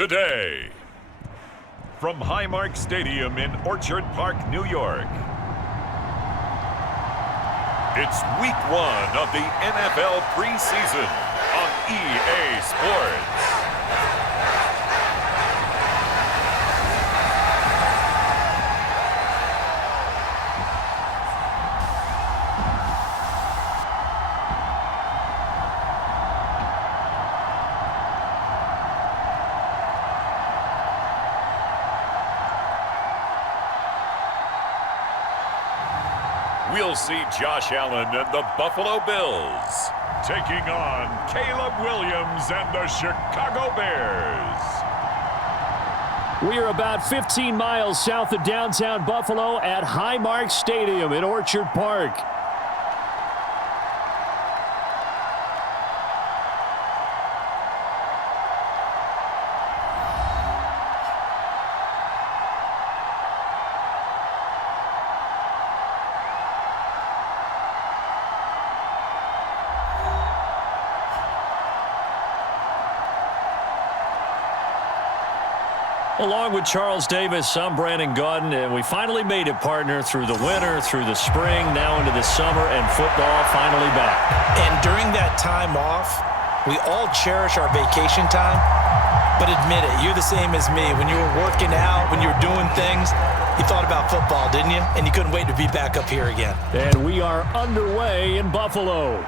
today. From Highmark Stadium in Orchard Park, New York, it's Week 1 of the NFL Preseason on EA Sports. We'll see Josh Allen and the Buffalo Bills taking on Caleb Williams and the Chicago Bears. We are about 15 miles south of downtown Buffalo at Highmark Stadium in Orchard Park. Along with Charles Davis, I'm Brandon Gaudin, and we finally made it, partner, through the winter, through the spring, now into the summer, and football finally back. And during that time off, we all cherish our vacation time, but admit it, you're the same as me. When you were working out, when you were doing things, you thought about football, didn't you? And you couldn't wait to be back up here again. And we are underway in Buffalo.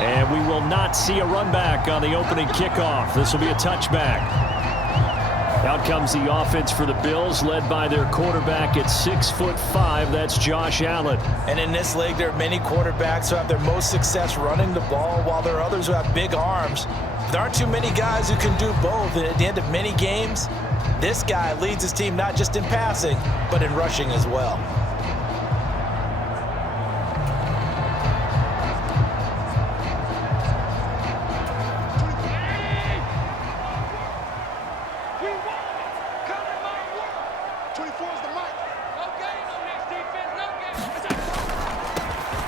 And we will not see a run back on the opening kickoff. This will be a touchback. Out comes the offense for the Bills, led by their quarterback at 6'5". That's Josh Allen. And in this league, there are many quarterbacks who have their most success running the ball, while there are others who have big arms. There aren't too many guys who can do both. And at the end of many games, this guy leads his team not just in passing, but in rushing as well.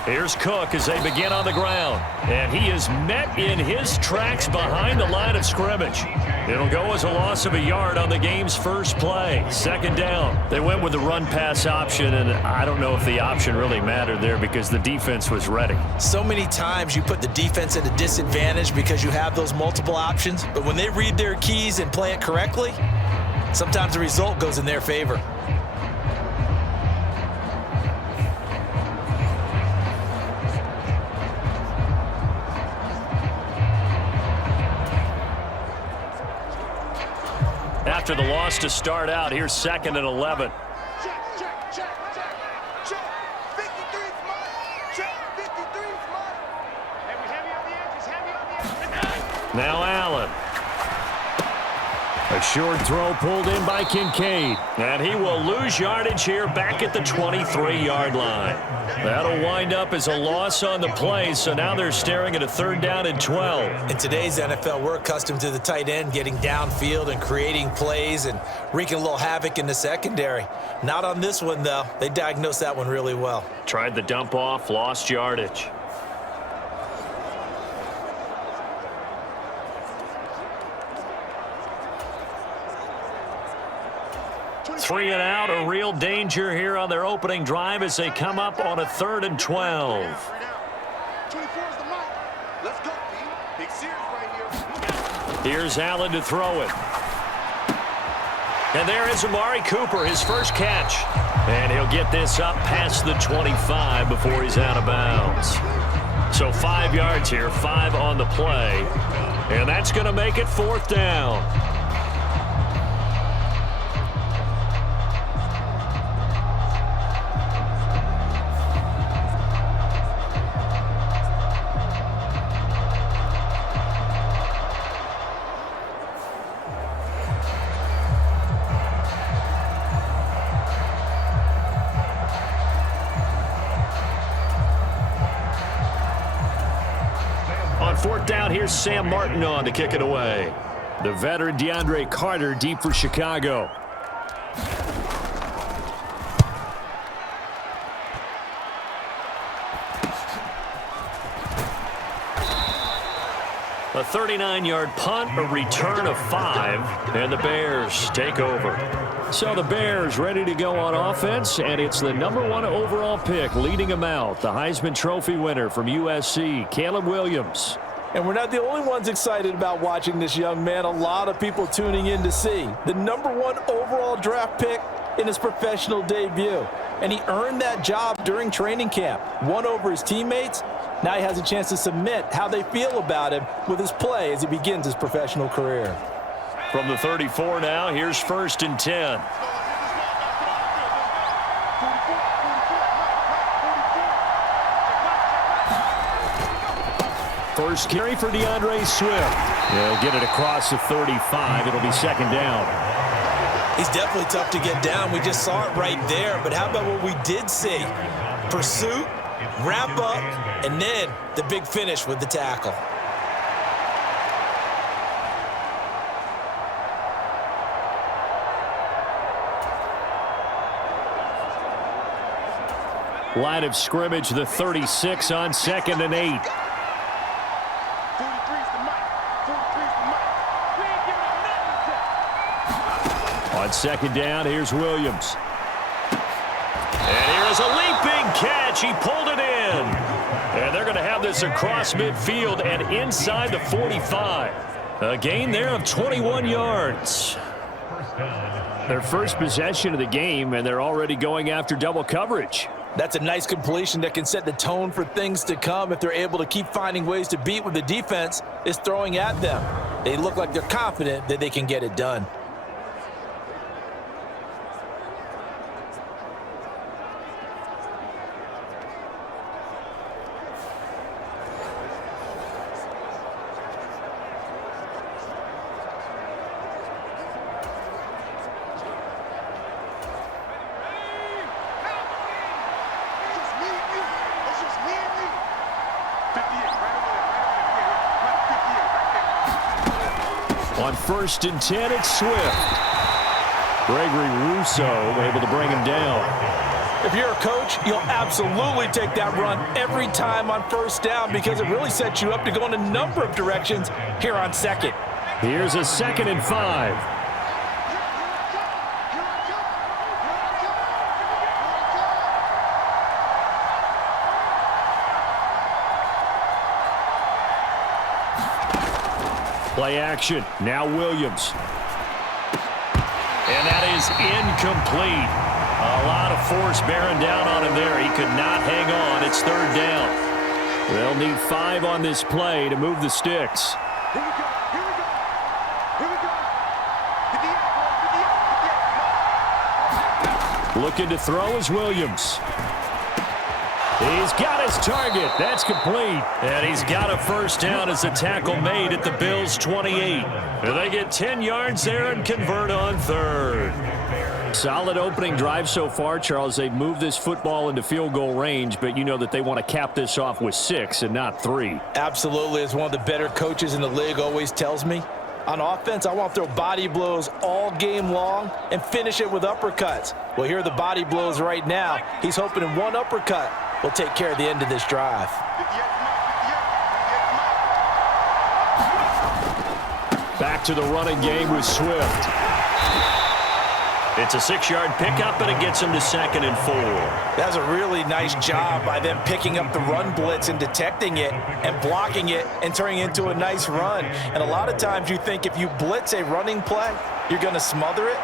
Here's Cook as they begin on the ground. And he is met in his tracks behind the line of scrimmage. It'll go as a loss of a yard on the game's first play. Second down. They went with the run-pass option, and I don't know if the option really mattered there because the defense was ready. So many times you put the defense at a disadvantage because you have those multiple options, but when they read their keys and play it correctly, sometimes the result goes in their favor. After the loss to start out, here's 2nd and 11. Now Allen. A short throw pulled in by Kincaid. And he will lose yardage here back at the 23-yard line. That'll wind up as a loss on the play, so now they're staring at a 3rd down and 12. In today's NFL, we're accustomed to the tight end getting downfield and creating plays and wreaking a little havoc in the secondary. Not on this one, though. They diagnosed that one really well. Tried the dump off, lost yardage. 3 and out, a real danger here on their opening drive as they come up on a 3rd and 12. Here's Allen to throw it. And there is Amari Cooper, his first catch. And he'll get this up past the 25 before he's out of bounds. So 5 yards here, 5 on the play. And that's going to make it 4th down. On 4th down, here's Sam Martin on to kick it away. The veteran DeAndre Carter deep for Chicago. A 39-yard punt, a return of 5, and the Bears take over. So the Bears ready to go on offense, and it's the #1 overall pick leading them out, the Heisman Trophy winner from USC, Caleb Williams. And we're not the only ones excited about watching this young man. A lot of people tuning in to see the #1 overall draft pick in his professional debut. And he earned that job during training camp, won over his teammates. Now he has a chance to submit how they feel about him with his play as he begins his professional career. From the 34 now, here's 1st and 10. First carry for DeAndre Swift. He'll get it across the 35. It'll be 2nd down. He's definitely tough to get down. We just saw it right there. But how about what we did see? Pursuit, wrap up, and then the big finish with the tackle. Line of scrimmage, the 36 on 2nd and 8. On 2nd down, here's Williams. And here is a leaping catch. He pulled it in. And they're going to have this across midfield and inside the 45. A gain there of 21 yards. Their first possession of the game, and they're already going after double coverage. That's a nice completion that can set the tone for things to come if they're able to keep finding ways to beat what the defense is throwing at them. They look like they're confident that they can get it done. On 1st and 10, it's Swift. Gregory Rousseau able to bring him down. If you're a coach, you'll absolutely take that run every time on 1st down because it really sets you up to go in a number of directions here on 2nd. Here's a 2nd and 5. Play action. Now Williams. And that is incomplete. A lot of force bearing down on him there. He could not hang on. It's 3rd down. They'll need 5 on this play to move the sticks. Looking to throw is Williams. He's got his target. That's complete. And he's got a 1st down as the tackle made at the Bills' 28. And they get 10 yards there and convert on 3rd. Solid opening drive so far, Charles. They've moved this football into field goal range, but you know that they want to cap this off with 6 and not 3. Absolutely. As one of the better coaches in the league always tells me, on offense, I want to throw body blows all game long and finish it with uppercuts. Well, here are the body blows right now. He's hoping in one uppercut will take care of the end of this drive. Back to the running game with Swift. It's a 6-yard pickup, and it gets him to 2nd and 4. That's a really nice job by them picking up the run blitz and detecting it and blocking it and turning it into a nice run. And a lot of times you think if you blitz a running play, you're going to smother it.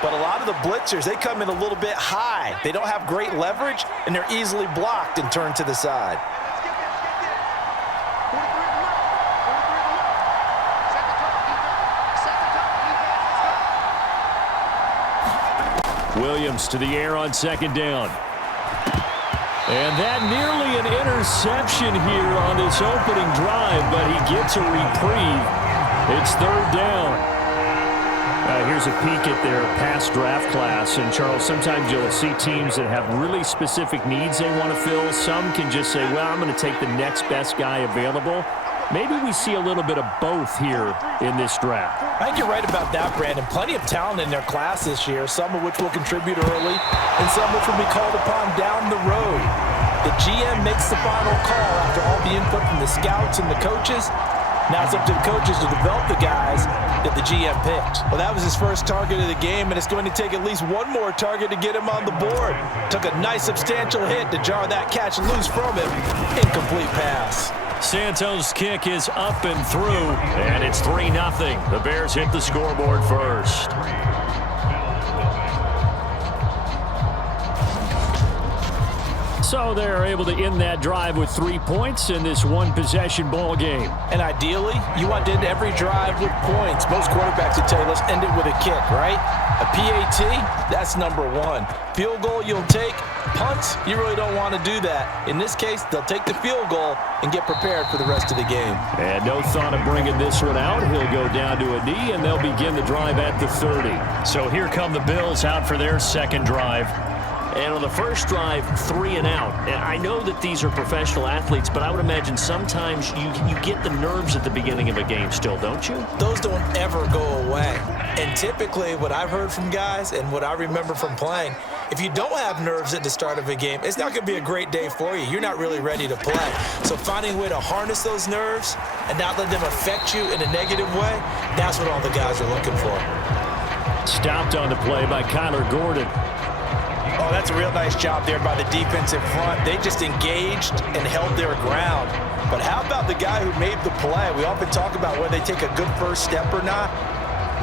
But a lot of the blitzers, they come in a little bit high. They don't have great leverage, and they're easily blocked and turned to the side. Williams to the air on 2nd down. And that nearly an interception here on this opening drive, but he gets a reprieve. It's 3rd down. Here's a peek at their past draft class. And, Charles, sometimes you'll see teams that have really specific needs they want to fill. Some can just say, well, I'm going to take the next best guy available. Maybe we see a little bit of both here in this draft. I think you're right about that, Brandon. Plenty of talent in their class this year, some of which will contribute early and some which will be called upon down the road. The GM makes the final call after all the input from the scouts and the coaches. Now it's up to the coaches to develop the guys that the GM picked. Well, that was his first target of the game, and it's going to take at least one more target to get him on the board. Took a nice substantial hit to jar that catch loose from him. Incomplete pass. Santos' kick is up and through, and it's 3-0. The Bears hit the scoreboard first. So they're able to end that drive with 3 points in this one-possession ball game. And ideally, you want to end every drive with points. Most quarterbacks would tell you, let's end it with a kick, right? A PAT, that's number one. Field goal you'll take. Punts, you really don't want to do that. In this case, they'll take the field goal and get prepared for the rest of the game. And no thought of bringing this one out. He'll go down to a knee, and they'll begin the drive at the 30. So here come the Bills out for their second drive. And on the first drive, 3 and out. And I know that these are professional athletes, but I would imagine sometimes you get the nerves at the beginning of a game still, don't you? Those don't ever go away. And typically what I've heard from guys and what I remember from playing, if you don't have nerves at the start of a game, it's not going to be a great day for you. You're not really ready to play. So finding a way to harness those nerves and not let them affect you in a negative way, that's what all the guys are looking for. Stopped on the play by Kyler Gordon. Oh, that's a real nice job there by the defense in front. They just engaged and held their ground. But how about the guy who made the play? We often talk about whether they take a good first step or not.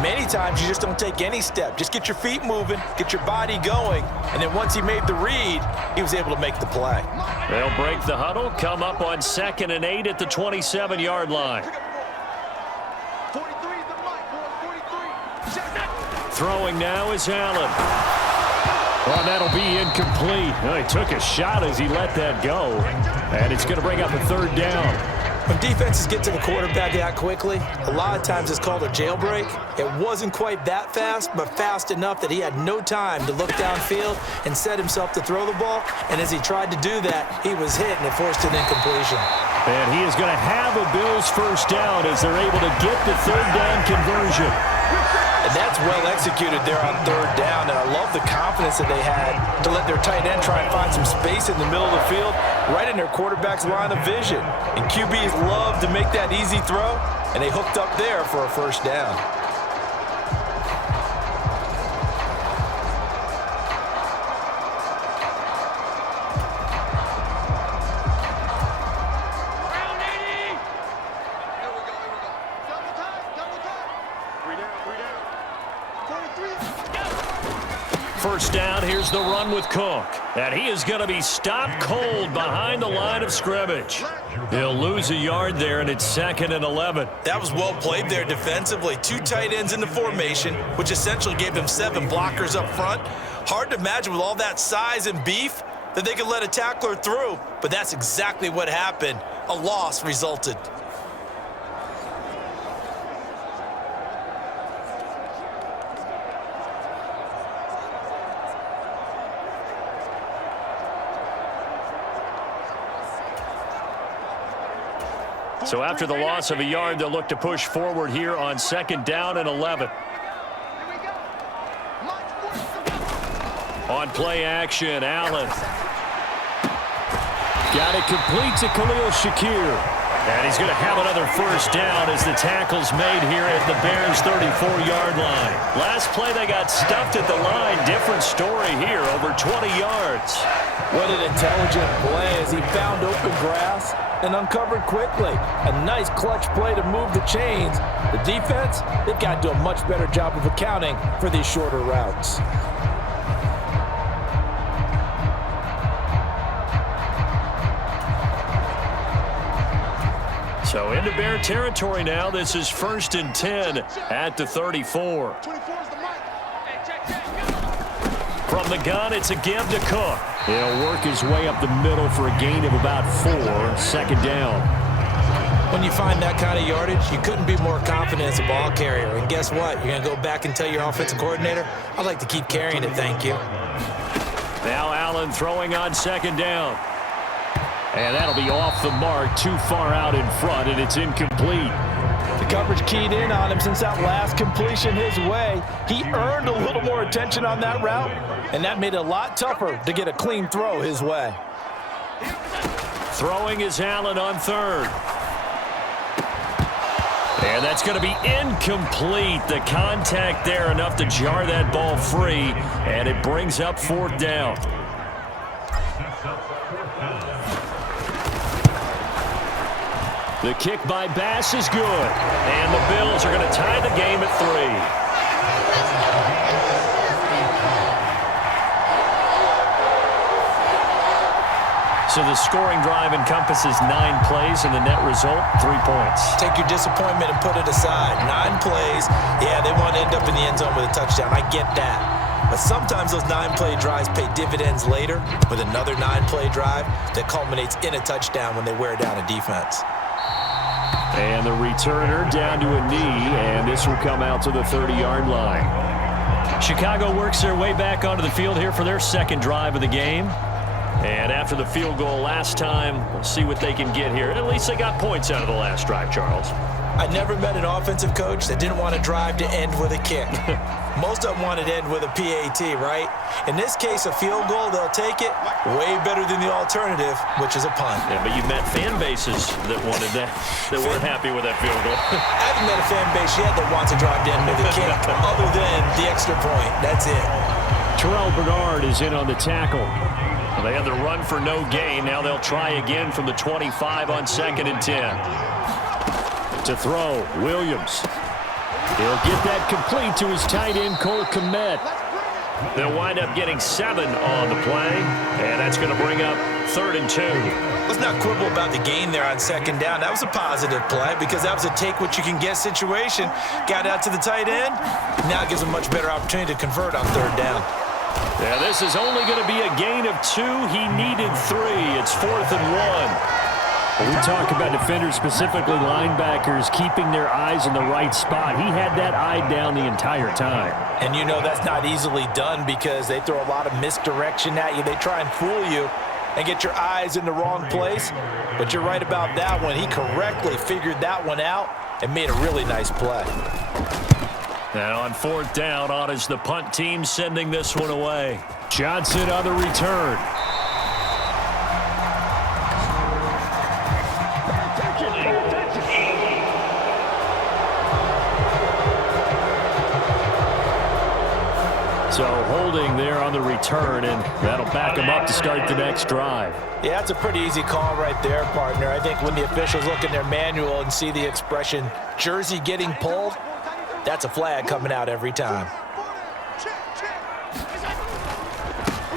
Many times you just don't take any step. Just get your feet moving, get your body going, and then once he made the read, he was able to make the play. They'll break the huddle, come up on 2nd and 8 at the 27-yard line. Throwing now is Allen. Well, that'll be incomplete. Well, he took a shot as he let that go, and it's going to bring up a 3rd down. When defenses get to the quarterback that quickly, a lot of times it's called a jailbreak. It wasn't quite that fast, but fast enough that he had no time to look downfield and set himself to throw the ball. And as he tried to do that, he was hit, and it forced an incompletion. And he is going to have a Bills first down as they're able to get the 3rd down conversion. And that's well executed there on 3rd down, and I love the confidence that they had to let their tight end try and find some space in the middle of the field, right in their quarterback's line of vision. And QBs love to make that easy throw, and they hooked up there for a first down. First down, here's the run with Cook. And he is going to be stopped cold behind the line of scrimmage. He'll lose a yard there, and it's 2nd and 11. That was well played there defensively. 2 tight ends in the formation, which essentially gave them 7 blockers up front. Hard to imagine with all that size and beef that they could let a tackler through, but that's exactly what happened. A loss resulted. So after the loss of a yard, they'll look to push forward here on 2nd down and 11. On play action, Allen. Got it complete to Khalil Shakir. And he's going to have another first down as the tackle's made here at the Bears' 34-yard line. Last play, they got stuffed at the line. Different story here, over 20 yards. What an intelligent play as he found open grass and uncovered quickly. A nice clutch play to move the chains. The defense, they've got to do a much better job of accounting for these shorter routes. So into Bear territory now. This is 1st and 10 at the 34. From the gun, it's a give to Cook. He'll work his way up the middle for a gain of about 4. 2nd down. When you find that kind of yardage, you couldn't be more confident as a ball carrier. And guess what? You're going to go back and tell your offensive coordinator, I'd like to keep carrying it, thank you. Now Allen throwing on 2nd down. And that'll be off the mark, too far out in front, and it's incomplete. The coverage keyed in on him since that last completion his way. He earned a little more attention on that route, and that made it a lot tougher to get a clean throw his way. Throwing is Allen on 3rd. And that's going to be incomplete. The contact there enough to jar that ball free, and it brings up 4th down. The kick by Bass is good, and the Bills are going to tie the game at 3. So the scoring drive encompasses 9 plays, and the net result, 3 points. Take your disappointment and put it aside. 9 plays, yeah, they want to end up in the end zone with a touchdown. I get that. But sometimes those 9-play drives pay dividends later with another 9-play drive that culminates in a touchdown when they wear down a defense. And the returner down to a knee, and this will come out to the 30-yard line. Chicago works their way back onto the field here for their second drive of the game. And after the field goal last time, we'll see what they can get here. At least they got points out of the last drive, Charles. I never met an offensive coach that didn't want a drive to end with a kick. Most of them wanted to end with a PAT, right? In this case, a field goal, they'll take it. Way better than the alternative, which is a punt. Yeah, but you met fan bases that wanted that, that weren't happy with that field goal. I haven't met a fan base yet that wants a drive to end with a kick, other than the extra point. That's it. Terrell Bernard is in on the tackle. Well, they had the run for no gain. Now they'll try again from the 25 on 2nd and 10. To throw, Williams. He'll get that complete to his tight end, Cole Kmet. They'll wind up getting 7 on the play, and that's going to bring up 3rd and 2. Let's not quibble about the gain there on 2nd down. That was a positive play because that was a take-what-you-can-get situation. Got out to the tight end. Now it gives him a much better opportunity to convert on 3rd down. Yeah, this is only going to be a gain of 2. He needed 3. It's 4th and 1. When we talk about defenders, specifically linebackers, keeping their eyes in the right spot, he had that eye down the entire time. And you know that's not easily done because they throw a lot of misdirection at you. They try and fool you and get your eyes in the wrong place. But you're right about that one. He correctly figured that one out and made a really nice play. Now on 4th down, on is the punt team sending this one away. Johnson on the return. So holding there on the return, and that'll back him up to start the next drive. Yeah, that's a pretty easy call right there, partner. I think when the officials look in their manual and see the expression jersey getting pulled, that's a flag coming out every time.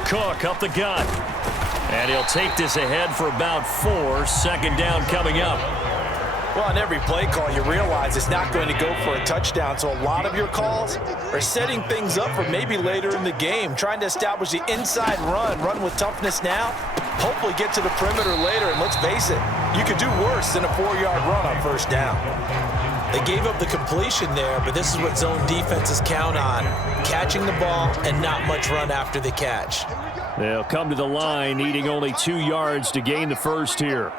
Cook up the gut. And he'll take this ahead for about 4. 2nd down coming up. Well, on every play call, you realize it's not going to go for a touchdown. So a lot of your calls are setting things up for maybe later in the game, trying to establish the inside run with toughness now, hopefully get to the perimeter later. And let's face it, you could do worse than a 4-yard run on 1st down. They gave up the completion there, but this is what zone defenses count on, catching the ball and not much run after the catch. They'll come to the line, needing only 2 yards to gain the first here.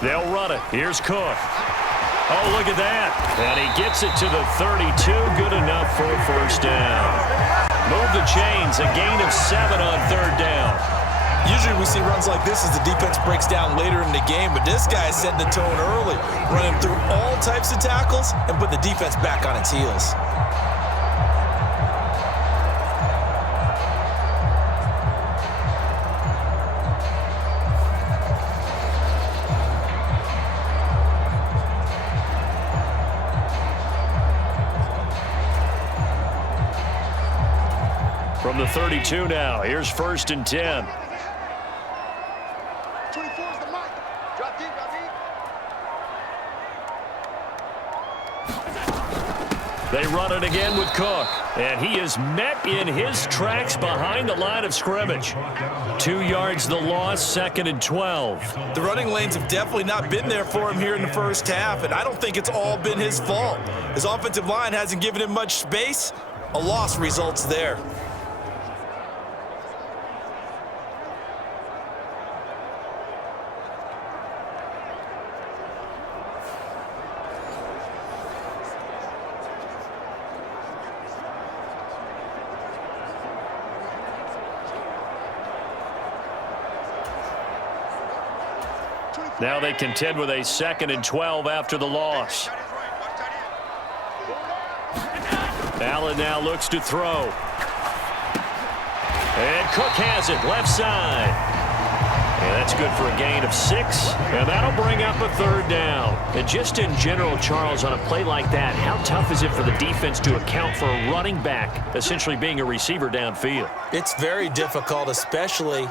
They'll run it. Here's Cook. Oh, look at that. And he gets it to the 32. Good enough for a 1st down. Move the chains. A gain of 7 on 3rd down. Usually we see runs like this as the defense breaks down later in the game, but this guy is setting the tone early, running through all types of tackles and put the defense back on its heels. From the 32 now, here's 1st and 10. They run it again with Cook, and he is met in his tracks behind the line of scrimmage. 2 yards the loss, 2nd and 12. The running lanes have definitely not been there for him here in the 1st half, and I don't think it's all been his fault. His offensive line hasn't given him much space. A loss results there. Now they contend with a 2nd and 12 after the loss. Allen now looks to throw. And Cook has it, left side. And that's good for a gain of 6, and that'll bring up a 3rd down. And just in general, Charles, on a play like that, how tough is it for the defense to account for a running back essentially being a receiver downfield? It's very difficult, especially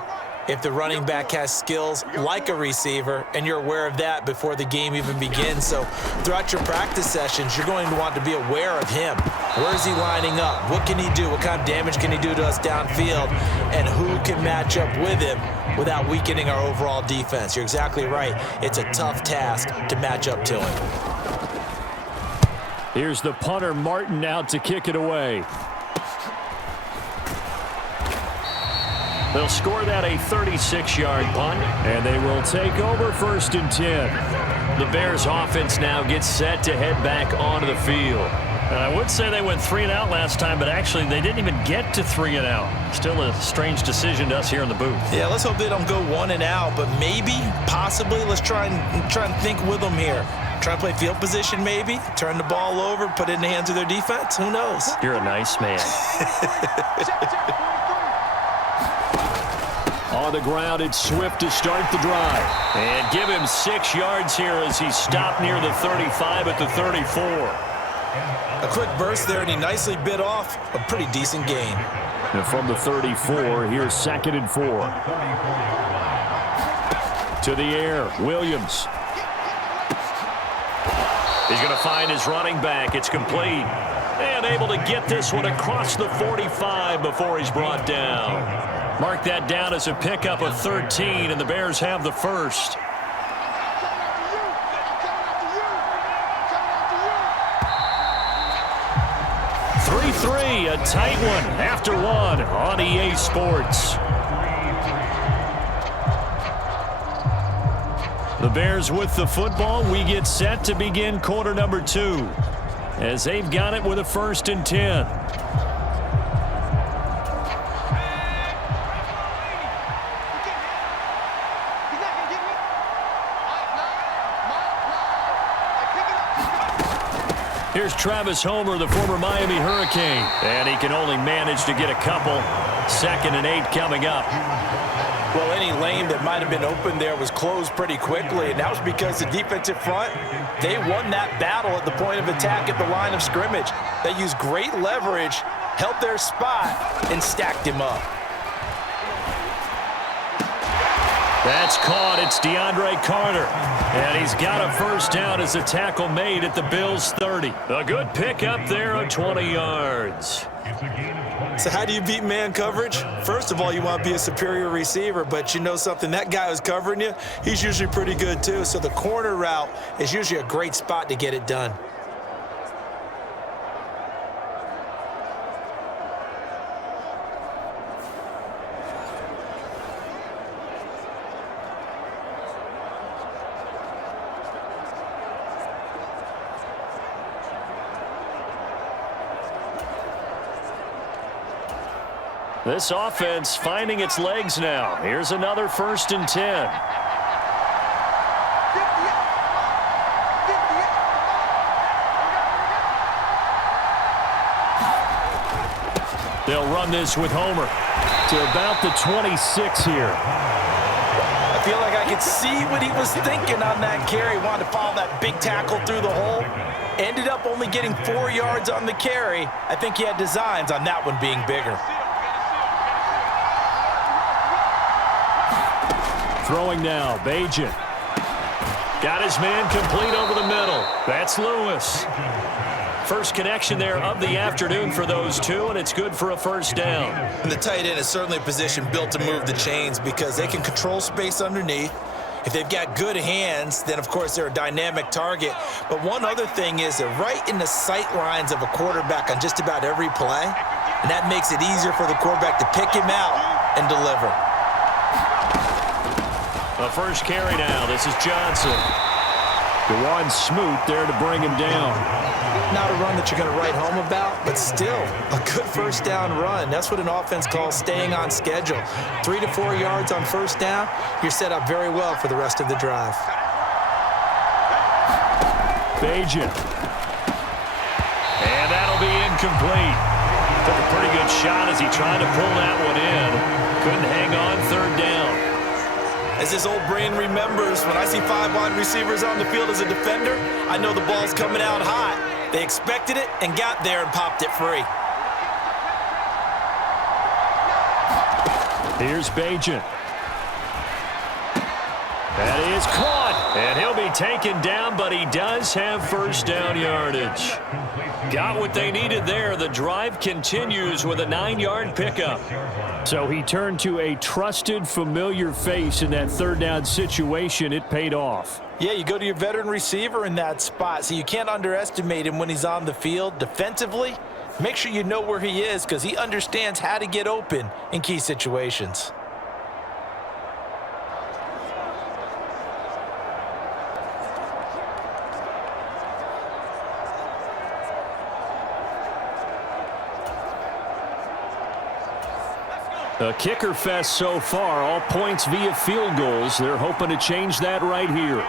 if the running back has skills like a receiver, and you're aware of that before the game even begins. So throughout your practice sessions, you're going to want to be aware of him. Where is he lining up? What can he do? What kind of damage can he do to us downfield? And who can match up with him without weakening our overall defense? You're exactly right. It's a tough task to match up to him. Here's the punter, Martin, out to kick it away. They'll score that a 36-yard punt. And they will take over 1st and 10. The Bears offense now gets set to head back onto the field. And I would say they went 3 and out last time, but actually they didn't even get to 3 and out. Still a strange decision to us here in the booth. Yeah, let's hope they don't go 1 and out, but maybe, possibly, let's try and think with them here. Try and play field position maybe, turn the ball over, put it in the hands of their defense. Who knows? You're a nice man. On the ground, it's Swift to start the drive. And give him 6 yards here as he stopped near the 35 at the 34. A quick burst there, and he nicely bit off a pretty decent gain. And from the 34, here's 2nd and 4. To the air, Williams. He's going to find his running back. It's complete. And able to get this one across the 45 before he's brought down. Mark that down as a pickup of 13, and the Bears have the 1st. A tight one after 1 on EA Sports. The Bears with the football. We get set to begin quarter number 2 as they've got it with a 1st and 10. Here's Travis Homer, the former Miami Hurricane. And he can only manage to get a couple. 2nd and 8 coming up. Well, any lane that might have been open there was closed pretty quickly, and that was because the defensive front, they won that battle at the point of attack at the line of scrimmage. They used great leverage, held their spot, and stacked him up. That's caught. It's DeAndre Carter. And he's got a 1st down as the tackle made at the Bills' 30. A good pickup there of 20 yards. So how do you beat man coverage? First of all, you want to be a superior receiver, but you know something, that guy who's covering you, he's usually pretty good too. So the corner route is usually a great spot to get it done. This offense finding its legs now. Here's another 1st and 10. They'll run this with Homer To about the 26 here. I feel like I could see what he was thinking on that carry. Wanted to follow that big tackle through the hole. Ended up only getting 4 yards on the carry. I think he had designs on that one being bigger. Throwing now, Bajan. Got his man complete over the middle. That's Lewis. First connection there of the afternoon for those two, and it's good for a 1st down. And the tight end is certainly a position built to move the chains because they can control space underneath. If they've got good hands, then, of course, they're a dynamic target. But one other thing is they're right in the sight lines of a quarterback on just about every play, and that makes it easier for the quarterback to pick him out and deliver. A first carry now. This is Johnson. Dewan Smoot there to bring him down. Not a run that you're going to write home about, but still a good first down run. That's what an offense calls staying on schedule. 3 to 4 yards on first down, you're set up very well for the rest of the drive. Bajan. And that'll be incomplete. Took a pretty good shot as he tried to pull that one in. Couldn't hang on third down. As his old brain remembers, when I see 5 wide receivers on the field as a defender, I know the ball's coming out hot. They expected it and got there and popped it free. Here's Bajan. That is caught, and he'll be taken down, but he does have first down yardage. Got what they needed there. The drive continues with a 9-yard pickup. So he turned to a trusted, familiar face in that third down situation. It paid off. Yeah, you go to your veteran receiver in that spot, so you can't underestimate him when he's on the field. Defensively, make sure you know where he is because he understands how to get open in key situations. A kicker fest so far, all points via field goals. They're hoping to change that right here.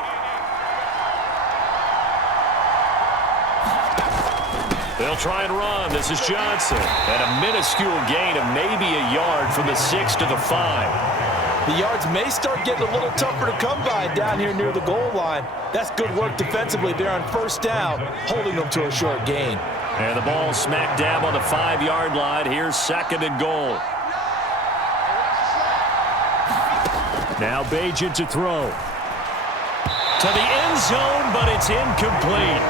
They'll try and run. This is Johnson. And a minuscule gain of maybe a yard from the 6 to the 5. The yards may start getting a little tougher to come by down here near the goal line. That's good work defensively there on first down, holding them to a short gain. And the ball smack dab on the 5-yard line. Here's 2nd and goal. Now Bajan to throw. To the end zone, but it's incomplete.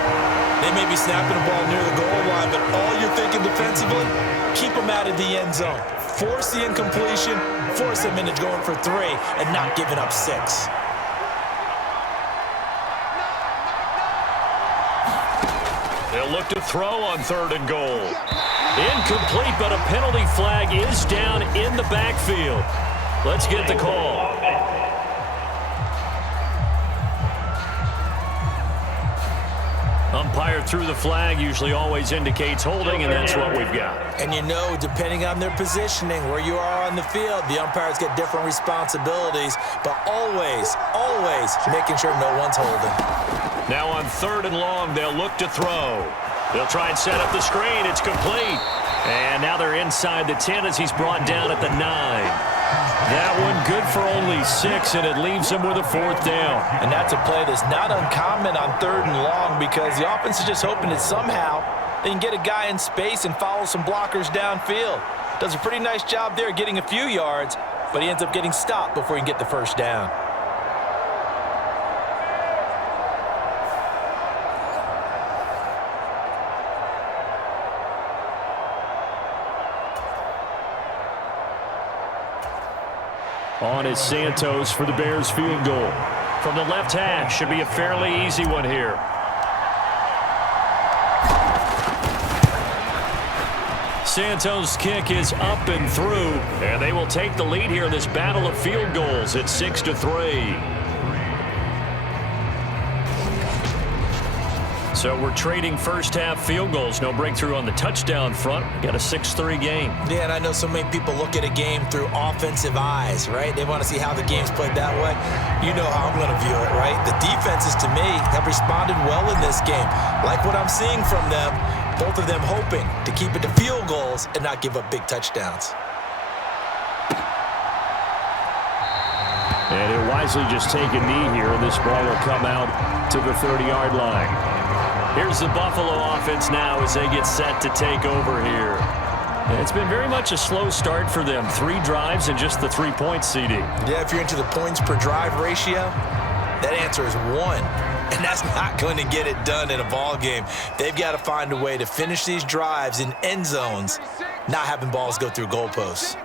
They may be snapping the ball near the goal line, but all you're thinking defensively, keep them out of the end zone. Force the incompletion, force them into going for 3, and not giving up 6. They'll look to throw on 3rd and goal. Incomplete, but a penalty flag is down in the backfield. Let's get the call. Umpire threw the flag, usually always indicates holding, and that's what we've got. And you know, depending on their positioning, where you are on the field, the umpires get different responsibilities, but always, always making sure no one's holding. Now on 3rd and long, they'll look to throw. They'll try and set up the screen. It's complete. And now they're inside the 10 as he's brought down at the 9. That one good for only 6, and it leaves him with a 4th down. And that's a play that's not uncommon on 3rd and long because the offense is just hoping that somehow they can get a guy in space and follow some blockers downfield. Does a pretty nice job there getting a few yards, but he ends up getting stopped before he can get the first down. On is Santos for the Bears field goal. From the left hash, should be a fairly easy one here. Santos' kick is up and through, and they will take the lead here in this battle of field goals at 6-3. So we're trading first-half field goals. No breakthrough on the touchdown front. Got a 6-3 game. Yeah, and I know so many people look at a game through offensive eyes, right? They want to see how the game's played that way. You know how I'm going to view it, right? The defenses, to me, have responded well in this game. Like what I'm seeing from them, both of them hoping to keep it to field goals and not give up big touchdowns. And he'll wisely just take a knee here, and this ball will come out to the 30-yard line. Here's the Buffalo offense now as they get set to take over here. And it's been very much a slow start for them. 3 drives and just the 3 points, CD. Yeah, if you're into the points per drive ratio, that answer is 1. And that's not going to get it done in a ball game. They've got to find a way to finish these drives in end zones, not having balls go through goalposts.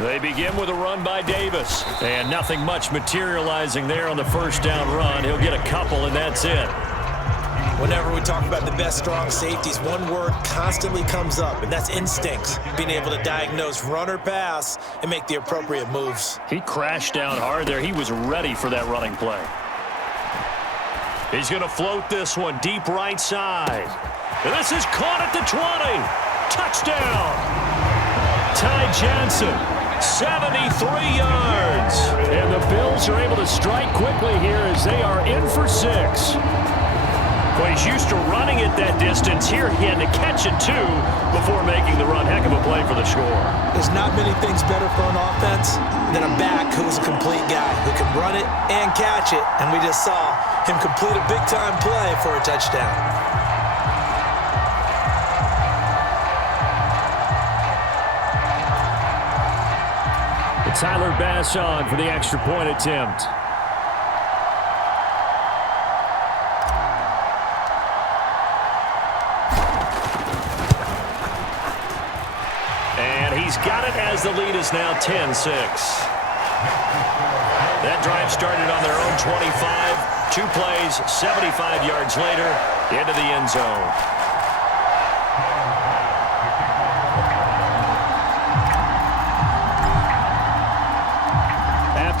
They begin with a run by Davis. And nothing much materializing there on the first down run. He'll get a couple, and that's it. Whenever we talk about the best strong safeties, one word constantly comes up, and that's instincts. Being able to diagnose run or pass and make the appropriate moves. He crashed down hard there. He was ready for that running play. He's going to float this one deep right side. And this is caught at the 20. Touchdown. Ty Johnson, 73 yards. And the Bills are able to strike quickly here as they are in for 6. Well, he's used to running it that distance. Here he had to catch it, too, before making the run. Heck of a play for the score. There's not many things better for an offense than a back who's a complete guy who can run it and catch it. And we just saw him complete a big-time play for a touchdown. Tyler Bass on for the extra point attempt. And he's got it as the lead is now 10-6. That drive started on their own 25. 2 plays, 75 yards later, into the end zone.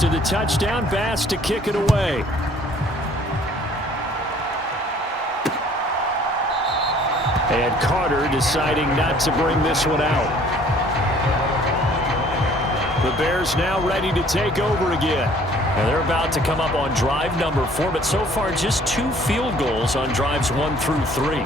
After the touchdown, Bass to kick it away. And Carter deciding not to bring this one out. The Bears now ready to take over again. And they're about to come up on drive number 4, but so far just 2 field goals on drives 1 through 3.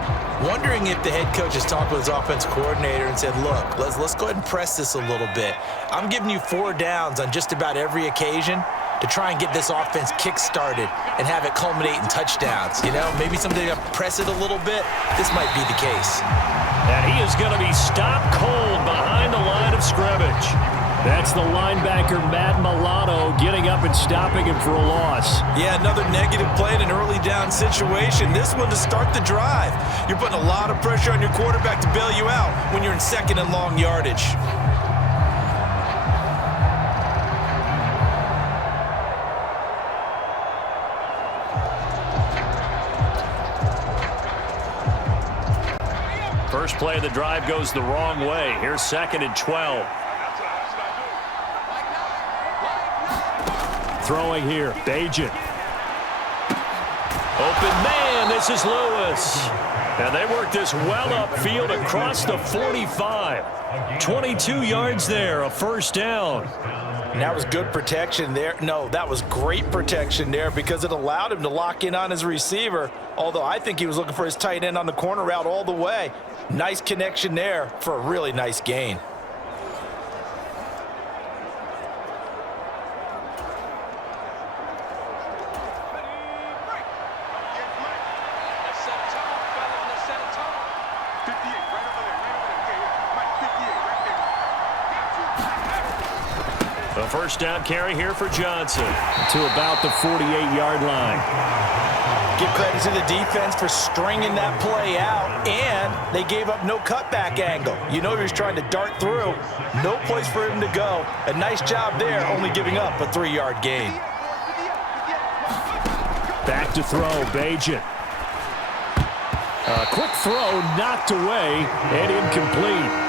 Wondering if the head coach has talked with his offense coordinator and said, look, let's go ahead and press this a little bit. I'm giving you 4 downs on just about every occasion to try and get this offense kick-started and have it culminate in touchdowns. You know, maybe someday to press it a little bit. This might be the case. And he is going to be stopped cold behind the line of scrimmage. That's the linebacker, Matt Milano, getting up and stopping him for a loss. Yeah, another negative play in an early down situation. This one to start the drive. You're putting a lot of pressure on your quarterback to bail you out when you're in 2nd and long yardage. First play of the drive goes the wrong way. Here's 2nd and 12. Throwing here, Bajan. Open man, this is Lewis. And they work this well upfield across the 45. 22 yards there, a first down. And that was good protection there. No, that was great protection there because it allowed him to lock in on his receiver, although I think he was looking for his tight end on the corner route all the way. Nice connection there for a really nice gain. A first down carry here for Johnson. To about the 48-yard line. Give credit to the defense for stringing that play out, and they gave up no cutback angle. You know he was trying to dart through. No place for him to go. A nice job there, only giving up a 3-yard gain. Back to throw, Bajan. A quick throw knocked away and incomplete.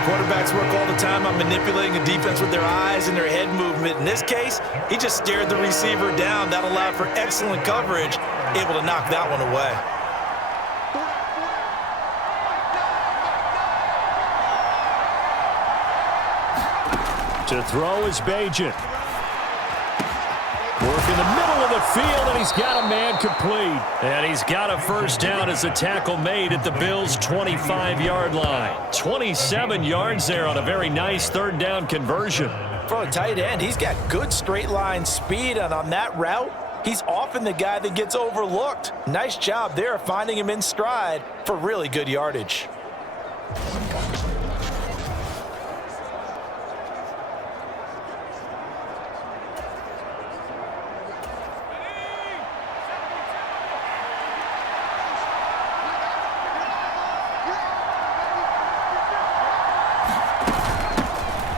Quarterbacks work all the time on manipulating a defense with their eyes and their head movement. In this case, he just stared the receiver down. That allowed for excellent coverage, able to knock that one away. To throw is Bajan. Work in the middle of the field, and he's got a man complete. And he's got a first down as the tackle made at the Bills' 25-yard line. 27 yards there on a very nice 3rd down conversion. For a tight end, he's got good straight line speed, and on that route, he's often the guy that gets overlooked. Nice job there finding him in stride for really good yardage.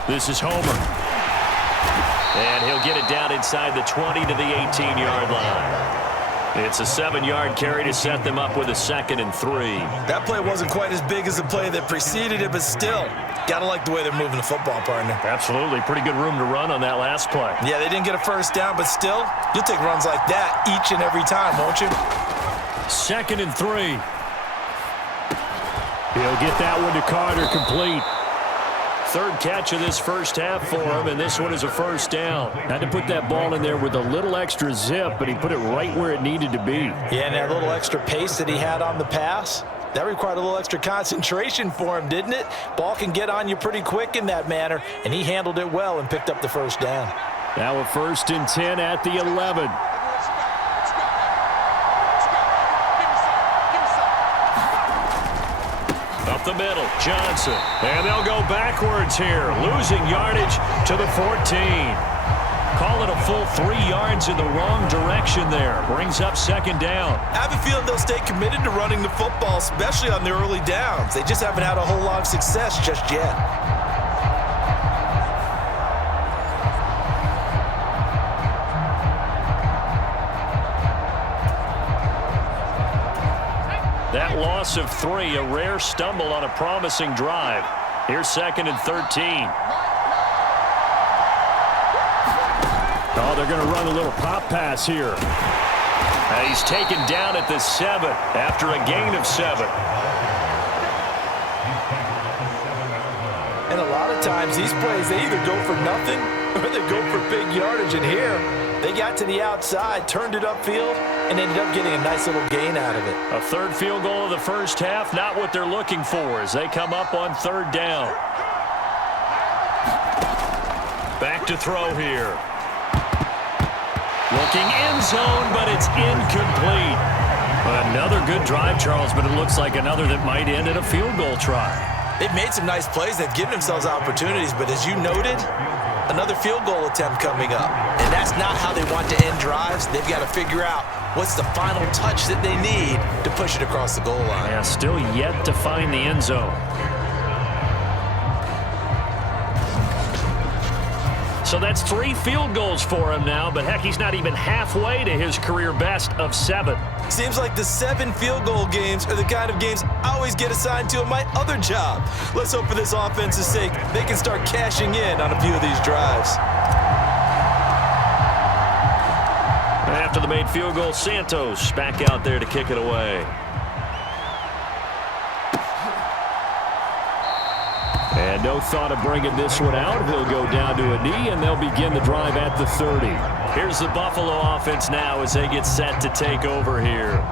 This is Homer. And he'll get it down inside the 20 to the 18-yard line. It's a 7-yard carry to set them up with a 2nd and 3. That play wasn't quite as big as the play that preceded it, but still, gotta like the way they're moving the football, partner. Absolutely. Pretty good room to run on that last play. Yeah, they didn't get a first down, but still, you'll take runs like that each and every time, won't you? 2nd and 3. He'll get that one to Carter, complete. 3rd catch of this first half for him, and this one is a first down. Had to put that ball in there with a little extra zip, but he put it right where it needed to be. Yeah, and that little extra pace that he had on the pass, that required a little extra concentration for him, didn't it? Ball can get on you pretty quick in that manner, and he handled it well and picked up the first down. Now a 1st and 10 at the 11. Up the middle, Johnson. And they'll go backwards here, losing yardage to the 14. Call it a full 3 yards in the wrong direction there. Brings up 2nd down. I have a feeling they'll stay committed to running the football, especially on the early downs. They just haven't had a whole lot of success just yet. That loss of 3, a rare stumble on a promising drive. Here's 2nd and 13. Oh, they're going to run a little pop pass here. And he's taken down at the 7 after a gain of 7. And a lot of times these plays, they either go for nothing or they go for big yardage. And here, they got to the outside, turned it upfield, and ended up getting a nice little gain out of it. A 3rd field goal of the first half, not what they're looking for as they come up on 3rd down. Back to throw here. Looking end zone, but it's incomplete. Another good drive, Charles, but it looks like another that might end in a field goal try. They've made some nice plays. They've given themselves opportunities, but as you noted, another field goal attempt coming up. And that's not how they want to end drives. They've got to figure out what's the final touch that they need to push it across the goal line. Yeah, still yet to find the end zone. So that's 3 field goals for him now, but heck, he's not even halfway to his career best of 7. Seems like the 7 field goal games are the kind of games I always get assigned to in my other job. Let's hope for this offense's sake they can start cashing in on a few of these drives. After the made field goal, Santos back out there to kick it away. And no thought of bringing this one out. He'll go down to a knee, and they'll begin the drive at the 30. Here's the Buffalo offense now as they get set to take over here.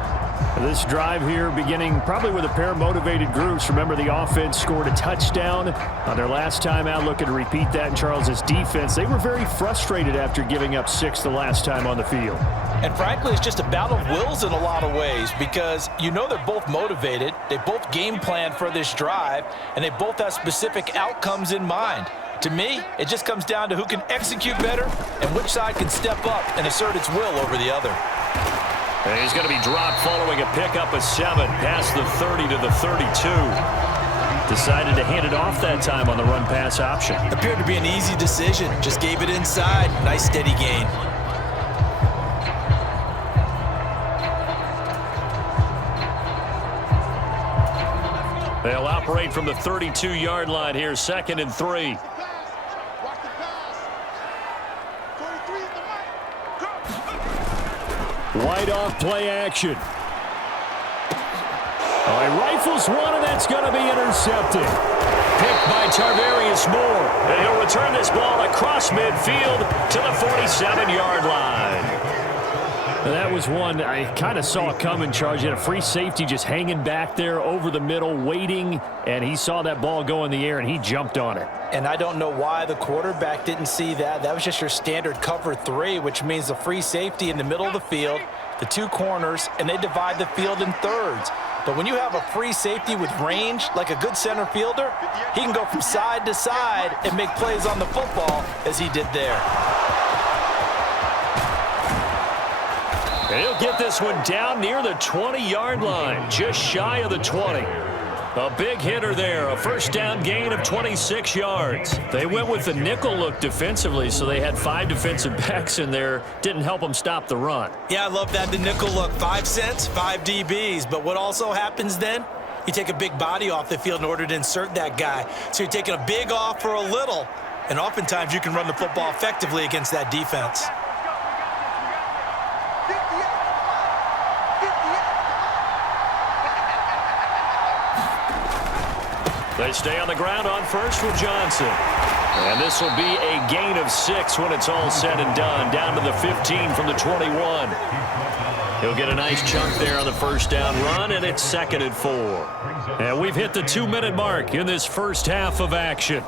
This drive here beginning probably with a pair of motivated groups. Remember, the offense scored a touchdown on their last time out, looking to repeat that in Charles's defense. They were very frustrated after giving up 6 the last time on the field. And frankly, it's just a battle of wills in a lot of ways because you know they're both motivated, they both game plan for this drive, and they both have specific outcomes in mind. To me, it just comes down to who can execute better and which side can step up and assert its will over the other. And he's going to be dropped following a pickup of 7 past the 30 to the 32. Decided to hand it off that time on the run-pass option. Appeared to be an easy decision. Just gave it inside. Nice steady gain. They'll operate from the 32-yard line here, 2nd and 3. Wide off play action. Oh, he rifles one, and that's going to be intercepted. Picked by Tarvarius Moore. And he'll return this ball across midfield to the 47-yard line. That was one I kind of saw coming, Charge. He had a free safety just hanging back there over the middle, waiting, and he saw that ball go in the air, and he jumped on it. And I don't know why the quarterback didn't see that. That was just your standard cover 3, which means the free safety in the middle of the field, the 2 corners, and they divide the field in thirds. But when you have a free safety with range, like a good center fielder, he can go from side to side and make plays on the football as he did there. He'll get this one down near the 20-yard line, just shy of the 20. A big hitter there, a first down gain of 26 yards. They went with the nickel look defensively, so they had 5 defensive backs in there. Didn't help them stop the run. Yeah, I love that, the nickel look. 5 cents, 5 DBs. But what also happens then? You take a big body off the field in order to insert that guy. So you're taking a big off for a little, and oftentimes you can run the football effectively against that defense. They stay on the ground on first with Johnson. And this will be a gain of 6 when it's all said and done. Down to the 15 from the 21. He'll get a nice chunk there on the first down run, and it's 2nd and 4. And we've hit the 2-minute mark in this first half of action.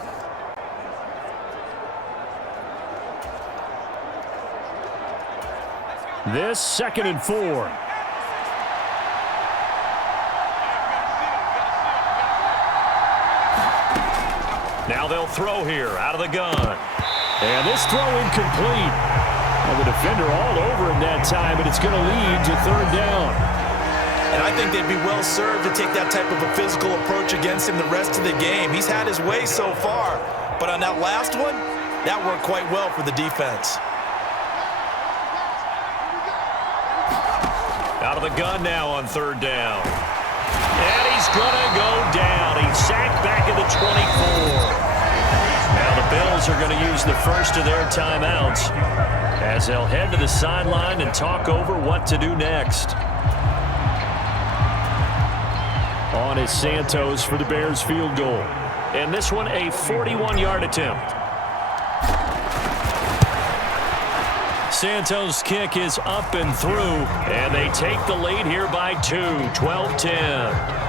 This 2nd and 4. Now they'll throw here out of the gun. And this throw incomplete. And the defender all over him that time, but it's going to lead to 3rd down. And I think they'd be well served to take that type of a physical approach against him the rest of the game. He's had his way so far, but on that last one, that worked quite well for the defense. Out of the gun now on 3rd down. And he's going to go down. He's sacked back at the 24. Now the Bills are going to use the first of their timeouts as they'll head to the sideline and talk over what to do next. On is Santos for the Bears field goal. And this one a 41-yard attempt. Santos' kick is up and through, and they take the lead here by 2, 12-10.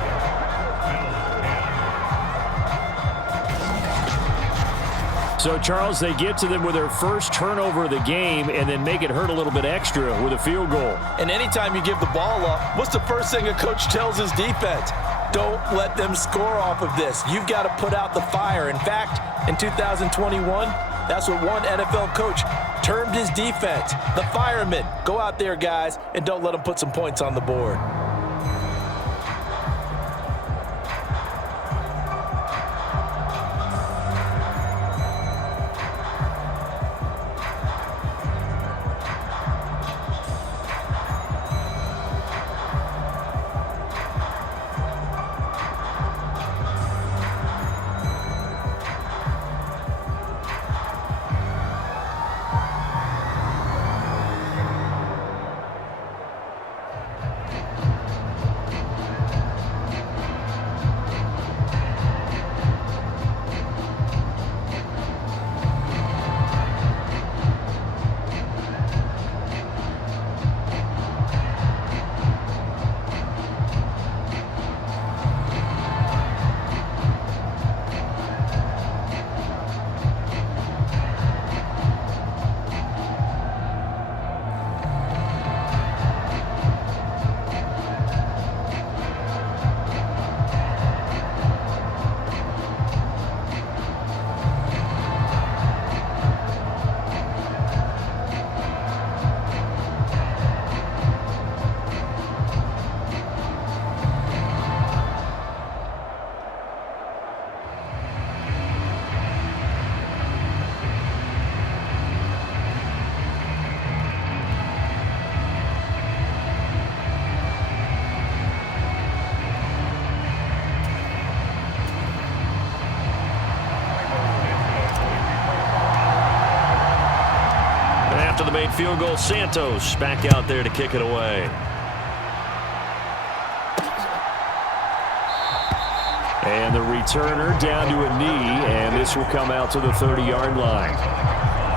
So, Charles, they get to them with their first turnover of the game and then make it hurt a little bit extra with a field goal. And anytime you give the ball up, what's the first thing a coach tells his defense? Don't let them score off of this. You've got to put out the fire. In fact, in 2021, that's what one NFL coach termed his defense. The firemen. Go out there, guys, and don't let them put some points on the board. After the made field goal, Santos back out there to kick it away. And the returner down to a knee, and this will come out to the 30-yard line.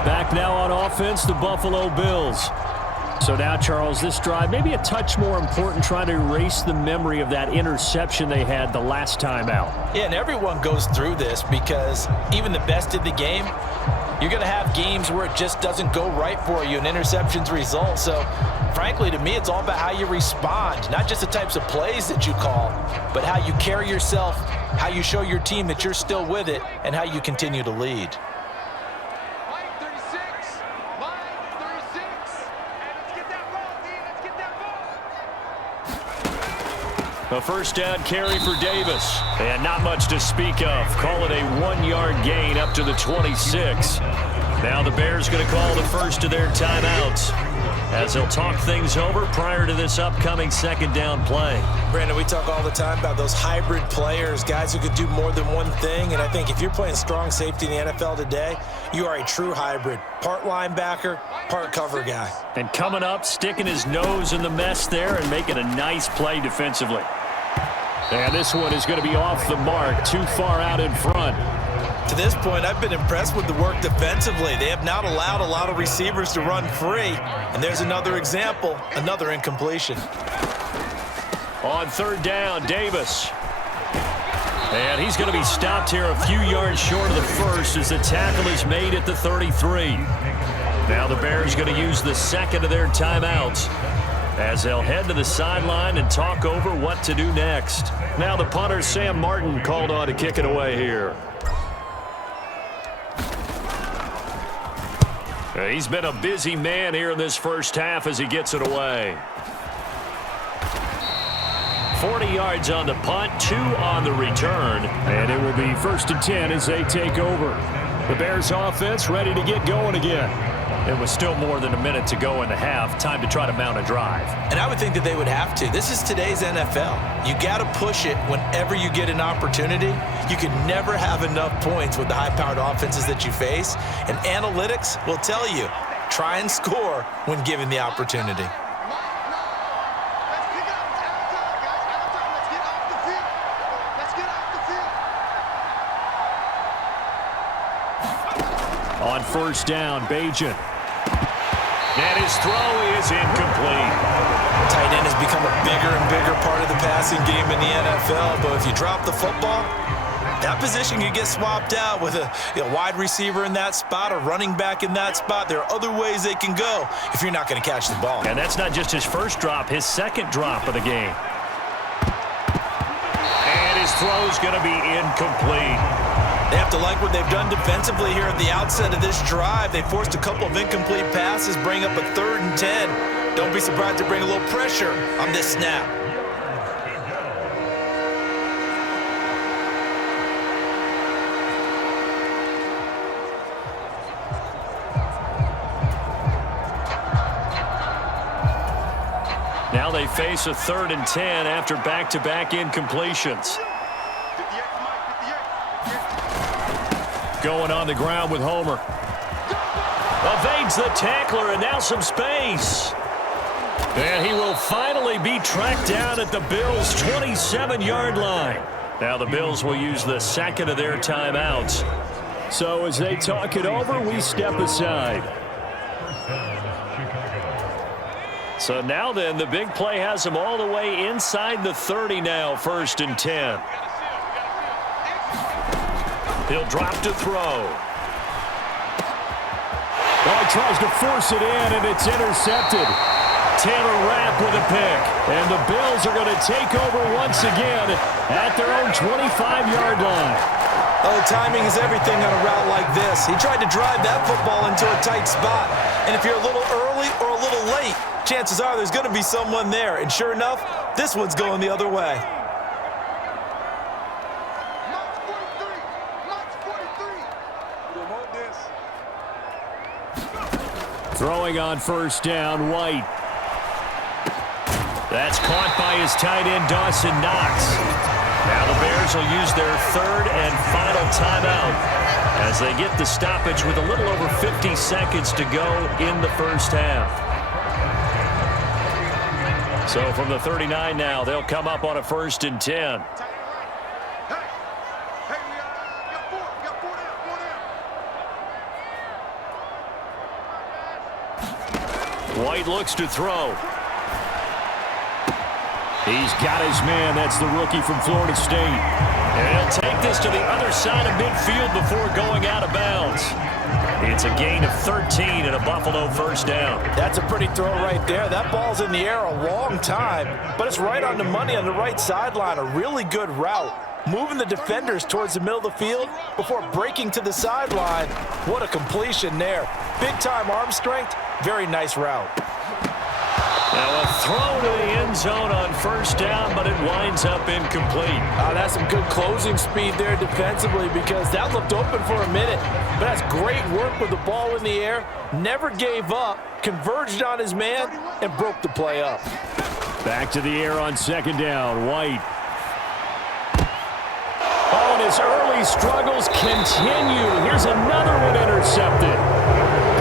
Back now on offense, the Buffalo Bills. So now, Charles, this drive maybe a touch more important, trying to erase the memory of that interception they had the last time out. Yeah, and everyone goes through this because even the best in the game, you're going to have games where it just doesn't go right for you and interceptions result. So, frankly, to me, it's all about how you respond, not just the types of plays that you call, but how you carry yourself, how you show your team that you're still with it, and how you continue to lead. A first down carry for Davis. And not much to speak of. Call it a 1-yard gain up to the 26. Now the Bears going to call the first of their timeouts as they'll talk things over prior to this upcoming second down play. Brandon, we talk all the time about those hybrid players, guys who could do more than one thing. And I think if you're playing strong safety in the NFL today, you are a true hybrid. Part linebacker, part cover guy. And coming up, sticking his nose in the mess there and making a nice play defensively. And this one is going to be off the mark, too far out in front. To this point, I've been impressed with the work defensively. They have not allowed a lot of receivers to run free. And there's another example, another incompletion. On third down, Davis. And he's going to be stopped here a few yards short of the first as the tackle is made at the 33. Now the Bears going to use the second of their timeouts as they'll head to the sideline and talk over what to do next. Now the punter, Sam Martin, called on to kick it away here. He's been a busy man here in this first half as he gets it away. 40 yards on the punt, 2 on the return. And it will be 1st and 10 as they take over. The Bears offense ready to get going again. It was still more than a minute to go in the half. Time to try to mount a drive. And I would think that they would have to. This is today's NFL. You got to push it whenever you get an opportunity. You can never have enough points with the high-powered offenses that you face. And analytics will tell you, try and score when given the opportunity. On first down, Bajan. And his throw is incomplete. Tight end has become a bigger and bigger part of the passing game in the NFL, but if you drop the football, that position can get swapped out with a wide receiver in that spot, a running back in that spot. There are other ways they can go if you're not going to catch the ball. And that's not just his first drop, his second drop of the game. And his throw is going to be incomplete. They have to like what they've done defensively here at the outset of this drive. They forced a couple of incomplete passes, bring up a 3rd and 10. Don't be surprised to bring a little pressure on this snap. Now they face a 3rd and 10 after back-to-back incompletions. Going on the ground with Homer. Evades the tackler, and now some space. And he will finally be tracked down at the Bills' 27-yard line. Now the Bills will use the second of their timeouts. So as they talk it over, we step aside. So now then, the big play has him all the way inside the 30 now, 1st and 10. He'll drop to throw. Oh, he tries to force it in, and it's intercepted. Taylor Rapp with a pick. And the Bills are going to take over once again at their own 25-yard line. Oh, timing is everything on a route like this. He tried to drive that football into a tight spot. And if you're a little early or a little late, chances are there's going to be someone there. And sure enough, this one's going the other way. Throwing on first down, White. That's caught by his tight end, Dawson Knox. Now the Bears will use their 3rd and final timeout as they get the stoppage with a little over 50 seconds to go in the first half. So from the 39 now, they'll come up on a 1st and 10. White looks to throw. He's got his man. That's the rookie from Florida State. And he'll take this to the other side of midfield before going out of bounds. It's a gain of 13 and a Buffalo 1st down. That's a pretty throw right there. That ball's in the air a long time, but it's right on the money on the right sideline. A really good route. Moving the defenders towards the middle of the field before breaking to the sideline. What a completion there. Big-time arm strength. Very nice route. Now a throw to the end zone on 1st down, but it winds up incomplete. That's some good closing speed there defensively because that looked open for a minute. But that's great work with the ball in the air. Never gave up, converged on his man, and broke the play up. Back to the air on 2nd down, White. Oh, and his early struggles continue. Here's another one intercepted.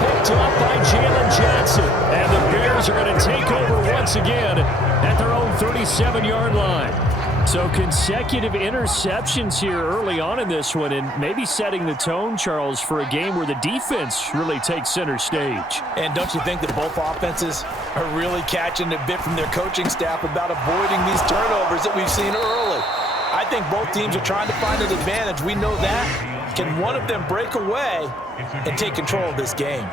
Picked up by Jalen Johnson. And the Bears are going to take over once again at their own 37-yard line. So consecutive interceptions here early on in this one, and maybe setting the tone, Charles, for a game where the defense really takes center stage. And don't you think that both offenses are really catching a bit from their coaching staff about avoiding these turnovers that we've seen early? I think both teams are trying to find an advantage. We know that. Can one of them break away and take control of this game?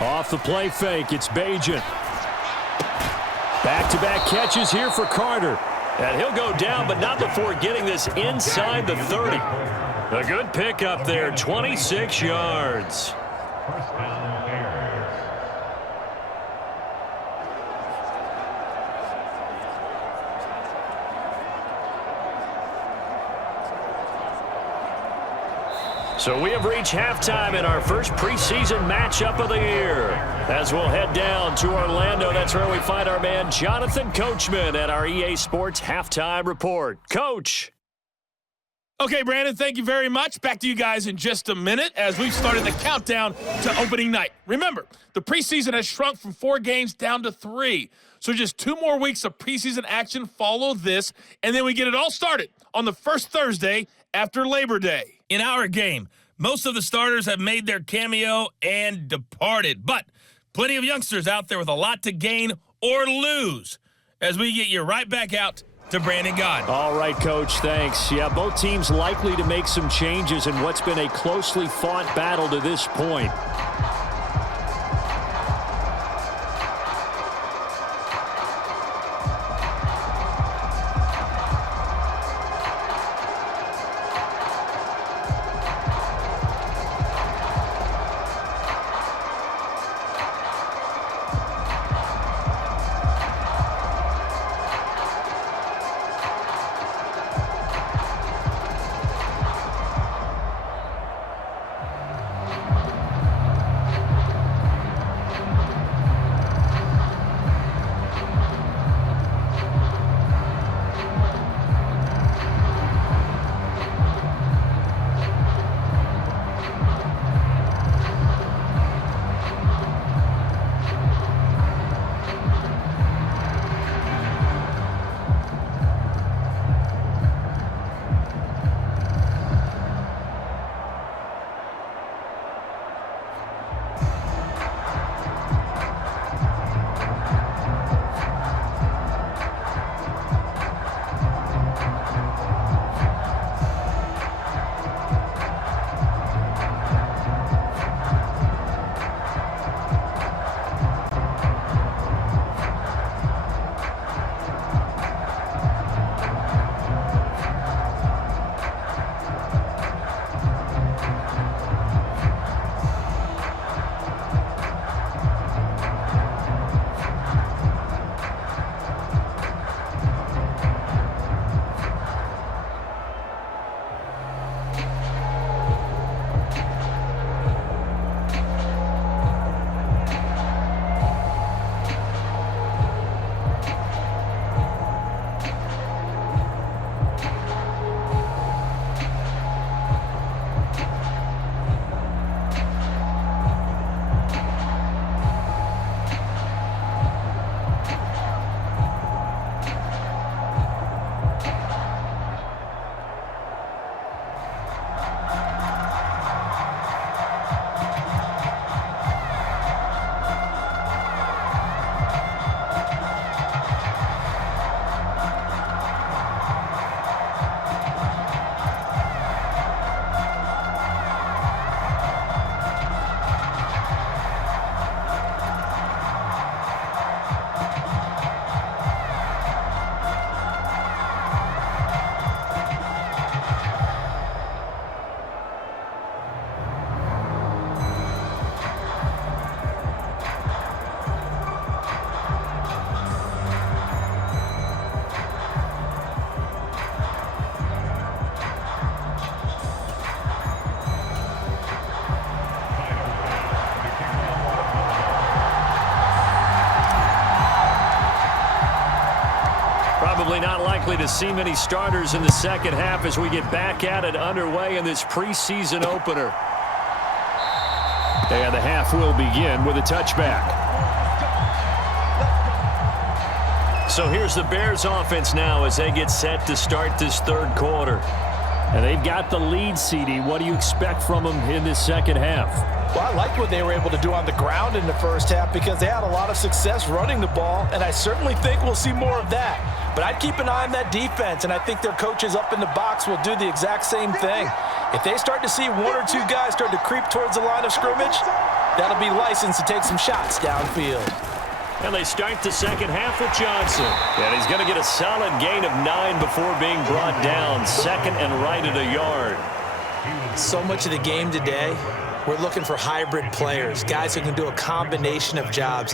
Off the play fake, it's Bajan. Back-to-back catches here for Carter. And he'll go down, but not before getting this inside the 30. A good pickup there, 26 yards. So we have reached halftime in our first preseason matchup of the year. As we'll head down to Orlando, that's where we find our man Jonathan Coachman at our EA Sports Halftime Report. Coach. Okay, Brandon, thank you very much. Back to you guys in just a minute as we've started the countdown to opening night. Remember, the preseason has shrunk from 4 games down to 3. So just 2 more weeks of preseason action follow this, and then we get it all started on the first Thursday after Labor Day. In our game, most of the starters have made their cameo and departed, but plenty of youngsters out there with a lot to gain or lose as we get you right back out to Brandon God. All right, Coach, thanks. Yeah, both teams likely to make some changes in what's been a closely fought battle to this point. certainly not likely to see many starters in the second half as we get back at it underway in this preseason opener. And the half will begin with a touchback. So here's the Bears offense now as they get set to start this third quarter. And they've got the lead, CD. What do you expect from them in this second half? Well, I liked what they were able to do on the ground in the first half because they had a lot of success running the ball, and I certainly think we'll see more of that. But I'd keep an eye on that defense, and I think their coaches up in the box will do the exact same thing. If they start to see one or two guys start to creep towards the line of scrimmage, that'll be licensed to take some shots downfield. And they start the second half with Johnson. And he's going to get a solid gain of 9 before being brought down. Second and right at a yard. So much of the game today, we're looking for hybrid players, guys who can do a combination of jobs.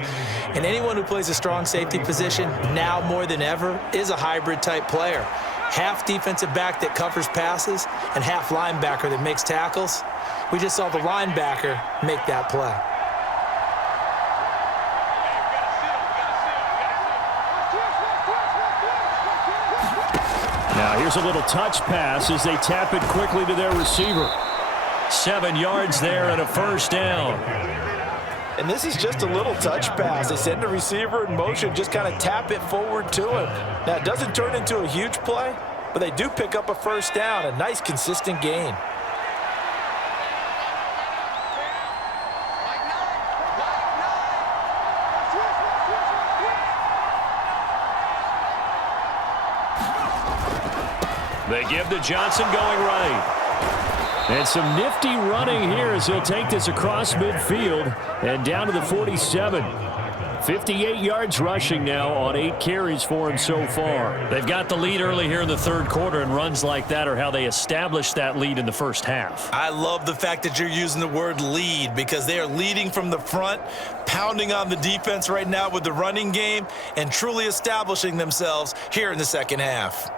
And anyone who plays a strong safety position, now more than ever, is a hybrid type player. Half defensive back that covers passes and half linebacker that makes tackles. We just saw the linebacker make that play. Now here's a little touch pass as they tap it quickly to their receiver. 7 yards there and a first down. And this is just a little touch pass. They send the receiver in motion, just kind of tap it forward to him. Now, it doesn't turn into a huge play, but they do pick up a first down, a nice, consistent gain. They give to Johnson going right. And some nifty running here as he'll take this across midfield and down to the 47. 58 yards rushing now on 8 carries for him so far. They've got the lead early here in the third quarter, and runs like that are how they established that lead in the first half. I love the fact that you're using the word lead because they are leading from the front, pounding on the defense right now with the running game, and truly establishing themselves here in the second half.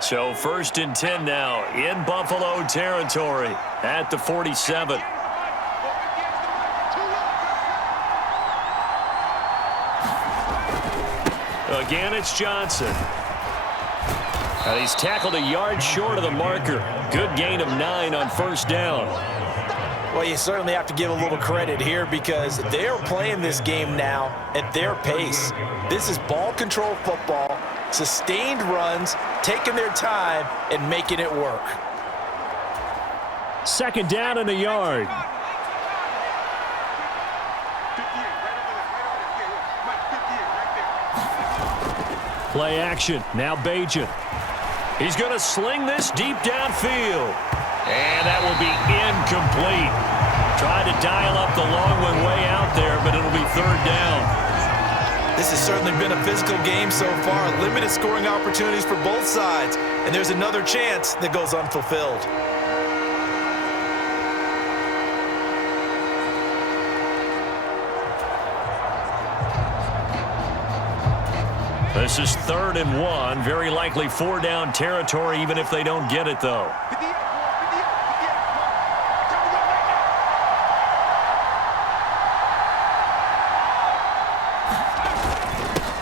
So 1st and 10 now in Buffalo territory at the 47. Again, it's Johnson. And he's tackled a yard short of the marker. Good gain of 9 on first down. Well, you certainly have to give a little credit here because they are playing this game now at their pace. This is ball control football, sustained runs, taking their time and making it work. 2nd down and a yard. Play action. Now Bajan. He's going to sling this deep downfield. And that will be incomplete. Tried to dial up the long one way out there, but it'll be 3rd down. This has certainly been a physical game so far. Limited scoring opportunities for both sides. And there's another chance that goes unfulfilled. This is 3rd and 1. Very likely 4-down territory, even if they don't get it, though.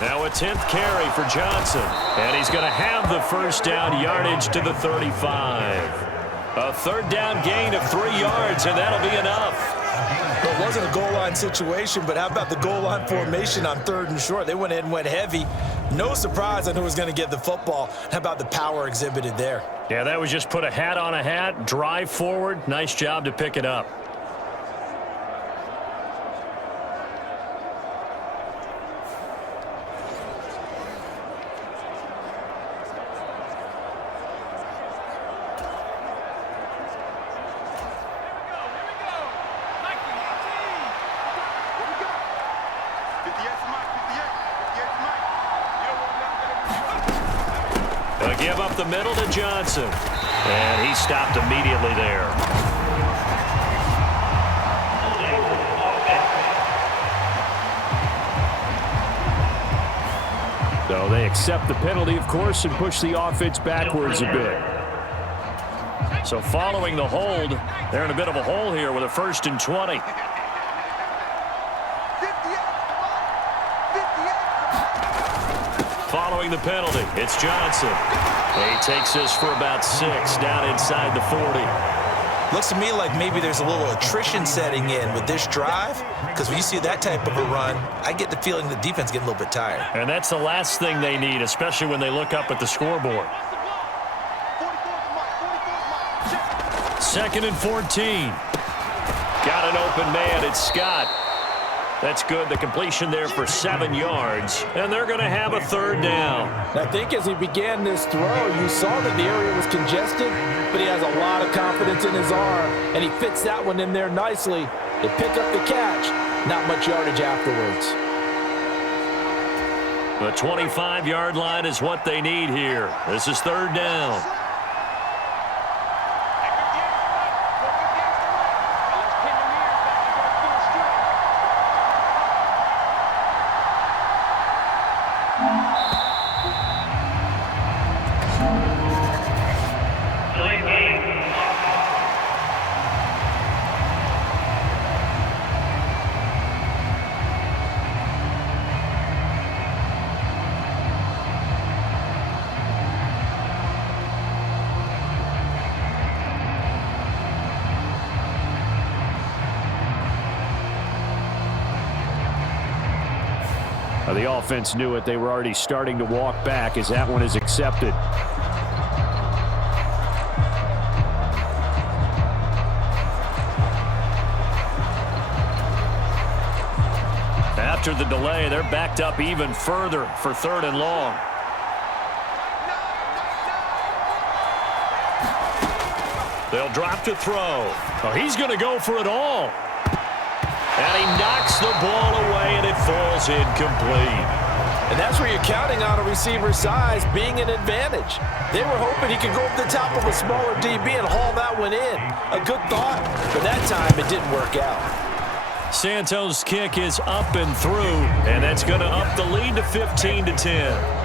Now a 10th carry for Johnson. And he's going to have the first down yardage to the 35. A 3rd down gain of 3 yards, and that'll be enough. Well, it wasn't a goal line situation, but how about the goal line formation on 3rd and short? They went ahead and went heavy. No surprise on who was going to get the football. How about the power exhibited there? Yeah, that was just put a hat on a hat, drive forward. Nice job to pick it up. Give up the middle to Johnson. And he stopped immediately there. So they accept the penalty, of course, and push the offense backwards a bit. So following the hold, they're in a bit of a hole here with a 1st and 20. Following the penalty, it's Johnson. He takes this for about 6 down inside the 40. Looks to me like maybe there's a little attrition setting in with this drive, because when you see that type of a run, I get the feeling the defense getting a little bit tired. And that's the last thing they need, especially when they look up at the scoreboard. 2nd and 14. Got an open man. It's Scott. That's good. The completion there for 7 yards. And they're going to have a 3rd down. I think as he began this throw, you saw that the area was congested, but he has a lot of confidence in his arm, and he fits that one in there nicely. They pick up the catch. Not much yardage afterwards. The 25-yard line is what they need here. This is 3rd down. The offense knew it. They were already starting to walk back as that one is accepted. After the delay, they're backed up even further for 3rd and long. They'll drop to throw. Oh, he's going to go for it all. And he knocks the ball away, and it falls incomplete. And that's where you're counting on a receiver's size being an advantage. They were hoping he could go up the top of a smaller DB and haul that one in. A good thought, but that time it didn't work out. Santos' kick is up and through, and that's going to up the lead to 15-10.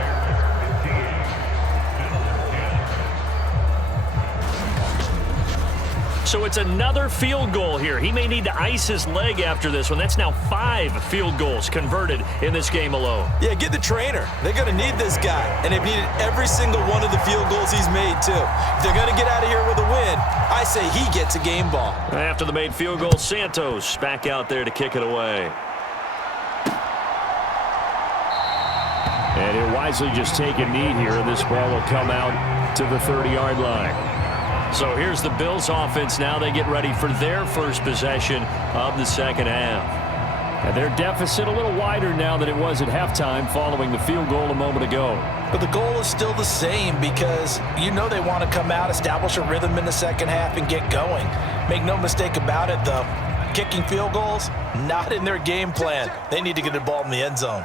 So it's another field goal here. He may need to ice his leg after this one. That's now 5 field goals converted in this game alone. Yeah, get the trainer. They're going to need this guy, and they've needed every single one of the field goals he's made, too. If they're going to get out of here with a win, I say he gets a game ball. After the made field goal, Santos back out there to kick it away. And he'll wisely just take a knee here, and this ball will come out to the 30-yard line. So here's the Bills offense now. They get ready for their first possession of the 2nd half. And their deficit a little wider now than it was at halftime following the field goal a moment ago. But the goal is still the same because you know they want to come out, establish a rhythm in the 2nd half, and get going. Make no mistake about it, though. Kicking field goals, not in their game plan. They need to get the ball in the end zone.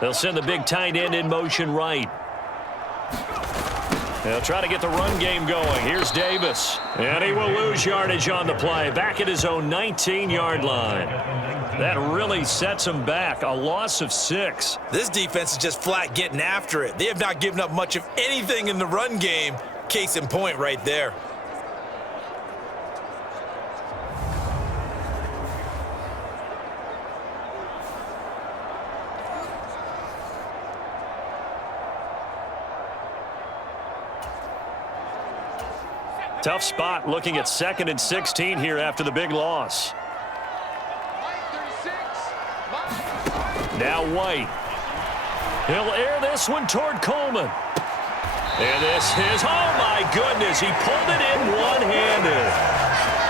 They'll send the big tight end in motion right. They'll try to get the run game going. Here's Davis. And he will lose yardage on the play. Back at his own 19-yard line. That really sets him back. A loss of 6. This defense is just flat getting after it. They have not given up much of anything in the run game. Case in point right there. Tough spot looking at 2nd and 16 here after the big loss. Now White. He'll air this one toward Coleman. And this is, oh my goodness, he pulled it in one-handed.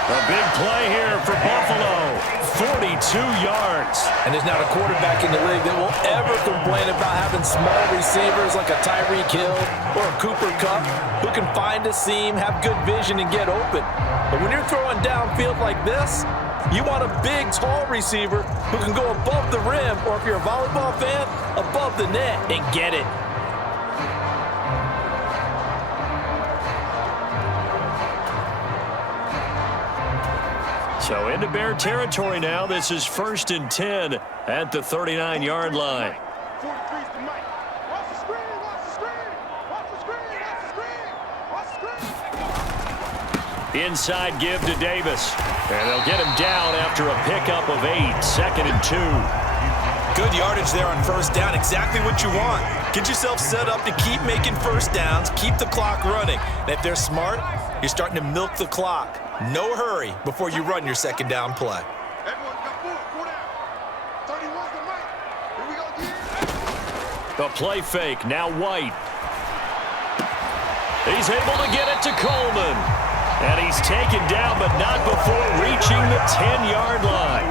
A big play here for Buffalo. 42 yards. And there's not a quarterback in the league that will ever complain about having small receivers like a Tyreek Hill or a Cooper Kupp who can find a seam, have good vision, and get open. But when you're throwing downfield like this, you want a big, tall receiver who can go above the rim, or if you're a volleyball fan, above the net and get it. So into Bear territory now. This is 1st and 10 at the 39-yard line. Inside give to Davis. And they'll get him down after a pickup of 8. 2nd and 2. Good yardage there on first down. Exactly what you want. Get yourself set up to keep making first downs, keep the clock running. And if they're smart, you're starting to milk the clock. No hurry before you run your second down play. The play fake, now White. He's able to get it to Coleman. And he's taken down, but not before reaching the 10-yard line.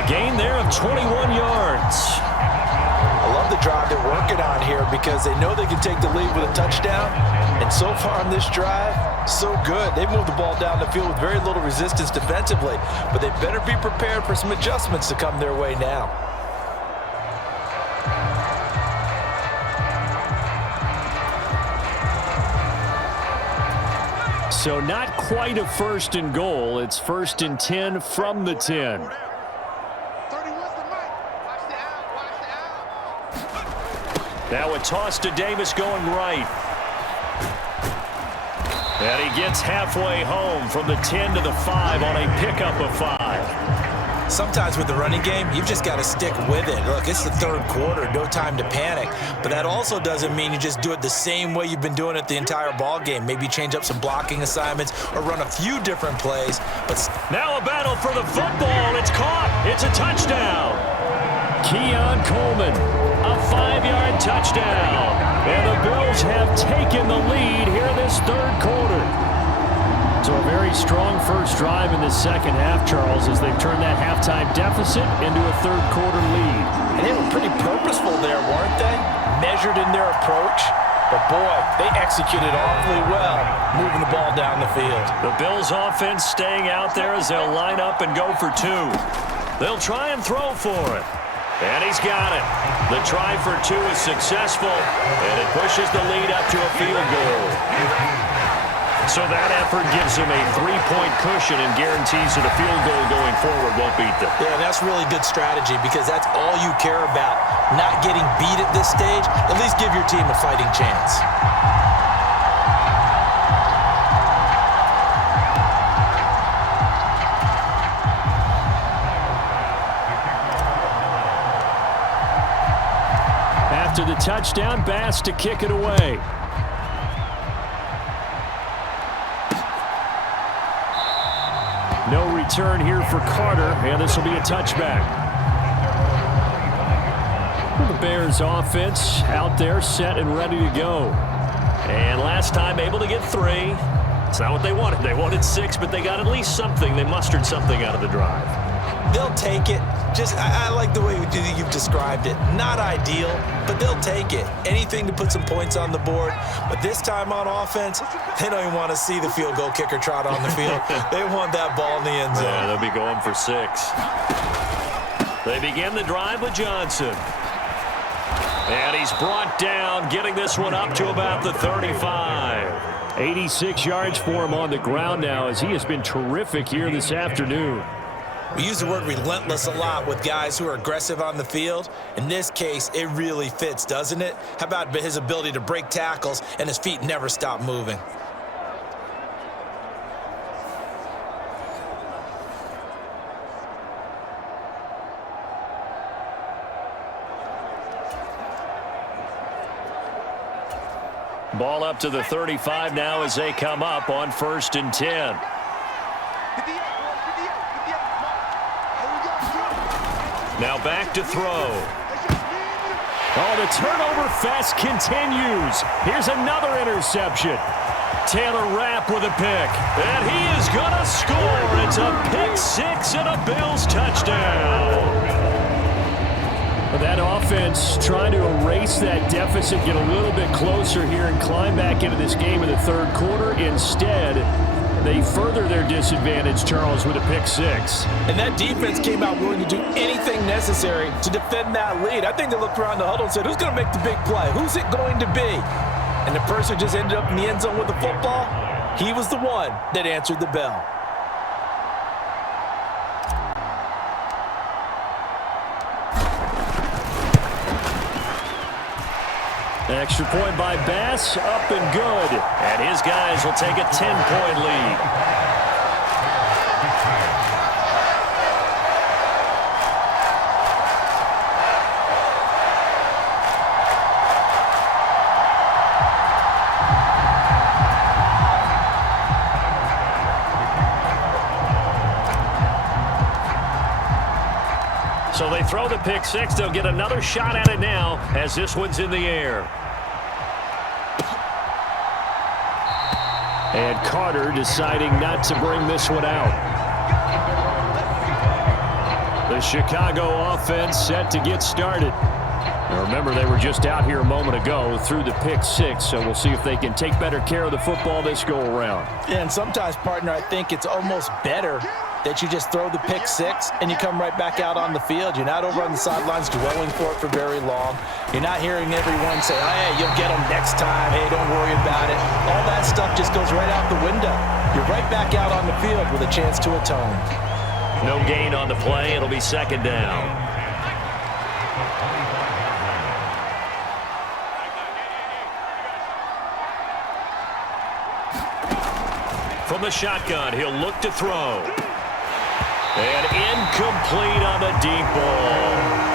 A gain there of 21 yards. I love the drive they're working on here because they know they can take the lead with a touchdown. And so far on this drive, so good. They've moved the ball down the field with very little resistance defensively, but they better be prepared for some adjustments to come their way now. So not quite a first and goal. It's first and 10 from the 10. Now a toss to Davis going right. And he gets halfway home from the 10 to the 5 on a pickup of 5. Sometimes with the running game, you've just got to stick with it. Look, it's the third quarter, no time to panic. But that also doesn't mean you just do it the same way you've been doing it the entire ball game. Maybe change up some blocking assignments or run a few different plays. But now a battle for the football. It's caught. It's a touchdown. Keon Coleman, a 5-yard touchdown. And the Bills have taken the lead here this third quarter. So a very strong first drive in the second half, Charles, as they've turned that halftime deficit into a third quarter lead. And they were pretty purposeful there, weren't they? Measured in their approach. But boy, they executed awfully well, moving the ball down the field. The Bills offense staying out there as they'll line up and go for 2. They'll try and throw for it. And he's got it. The try for 2 is successful, and it pushes the lead up to a field goal. So that effort gives him a 3-point cushion and guarantees that a field goal going forward won't beat them. Yeah, that's really good strategy because that's all you care about. Not getting beat at this stage, at least give your team a fighting chance. After the touchdown, Bass to kick it away. No return here for Carter, and this will be a touchback. The Bears offense out there set and ready to go. And last time able to get 3. It's not what they wanted. They wanted 6, but they got at least something. They mustered something out of the drive. They'll take it. I like the way you've described it. Not ideal, but they'll take it. Anything to put some points on the board. But this time on offense, they don't even want to see the field goal kicker trot on the field. They want that ball in the end zone. Yeah, they'll be going for 6. They begin the drive with Johnson. And he's brought down, getting this one up to about the 35. 86 yards for him on the ground now as he has been terrific here this afternoon. We use the word relentless a lot with guys who are aggressive on the field. In this case, it really fits, doesn't it? How about his ability to break tackles and his feet never stop moving? Ball up to the 35 now as they come up on 1st and 10. Now back to throw. Oh, the turnover fest continues. Here's another interception. Taylor Rapp with a pick. And he is going to score. It's a pick 6 and a Bills touchdown. That offense trying to erase that deficit, get a little bit closer here and climb back into this game in the third quarter. Instead, they further their disadvantage, Charles, with a pick 6. And that defense came out willing to do anything necessary to defend that lead. I think they looked around the huddle and said, who's going to make the big play? Who's it going to be? And the person who just ended up in the end zone with the football, he was the one that answered the bell. Extra point by Bass, up and good. And his guys will take a 10-point lead. So they throw the pick six. They'll get another shot at it now as this one's in the air. And Carter deciding not to bring this one out. The Chicago offense set to get started. Now remember, they were just out here a moment ago through the pick six, so we'll see if they can take better care of the football this go-around. Yeah, and sometimes, partner, I think it's almost better that you just throw the pick six and you come right back out on the field. You're not over on the sidelines dwelling for it for very long. You're not hearing everyone say, oh, hey, you'll get them next time. Hey, don't worry about it. All that stuff just goes right out the window. You're right back out on the field with a chance to atone. No gain on the play. It'll be second down. From the shotgun, he'll look to throw. And incomplete on the deep ball.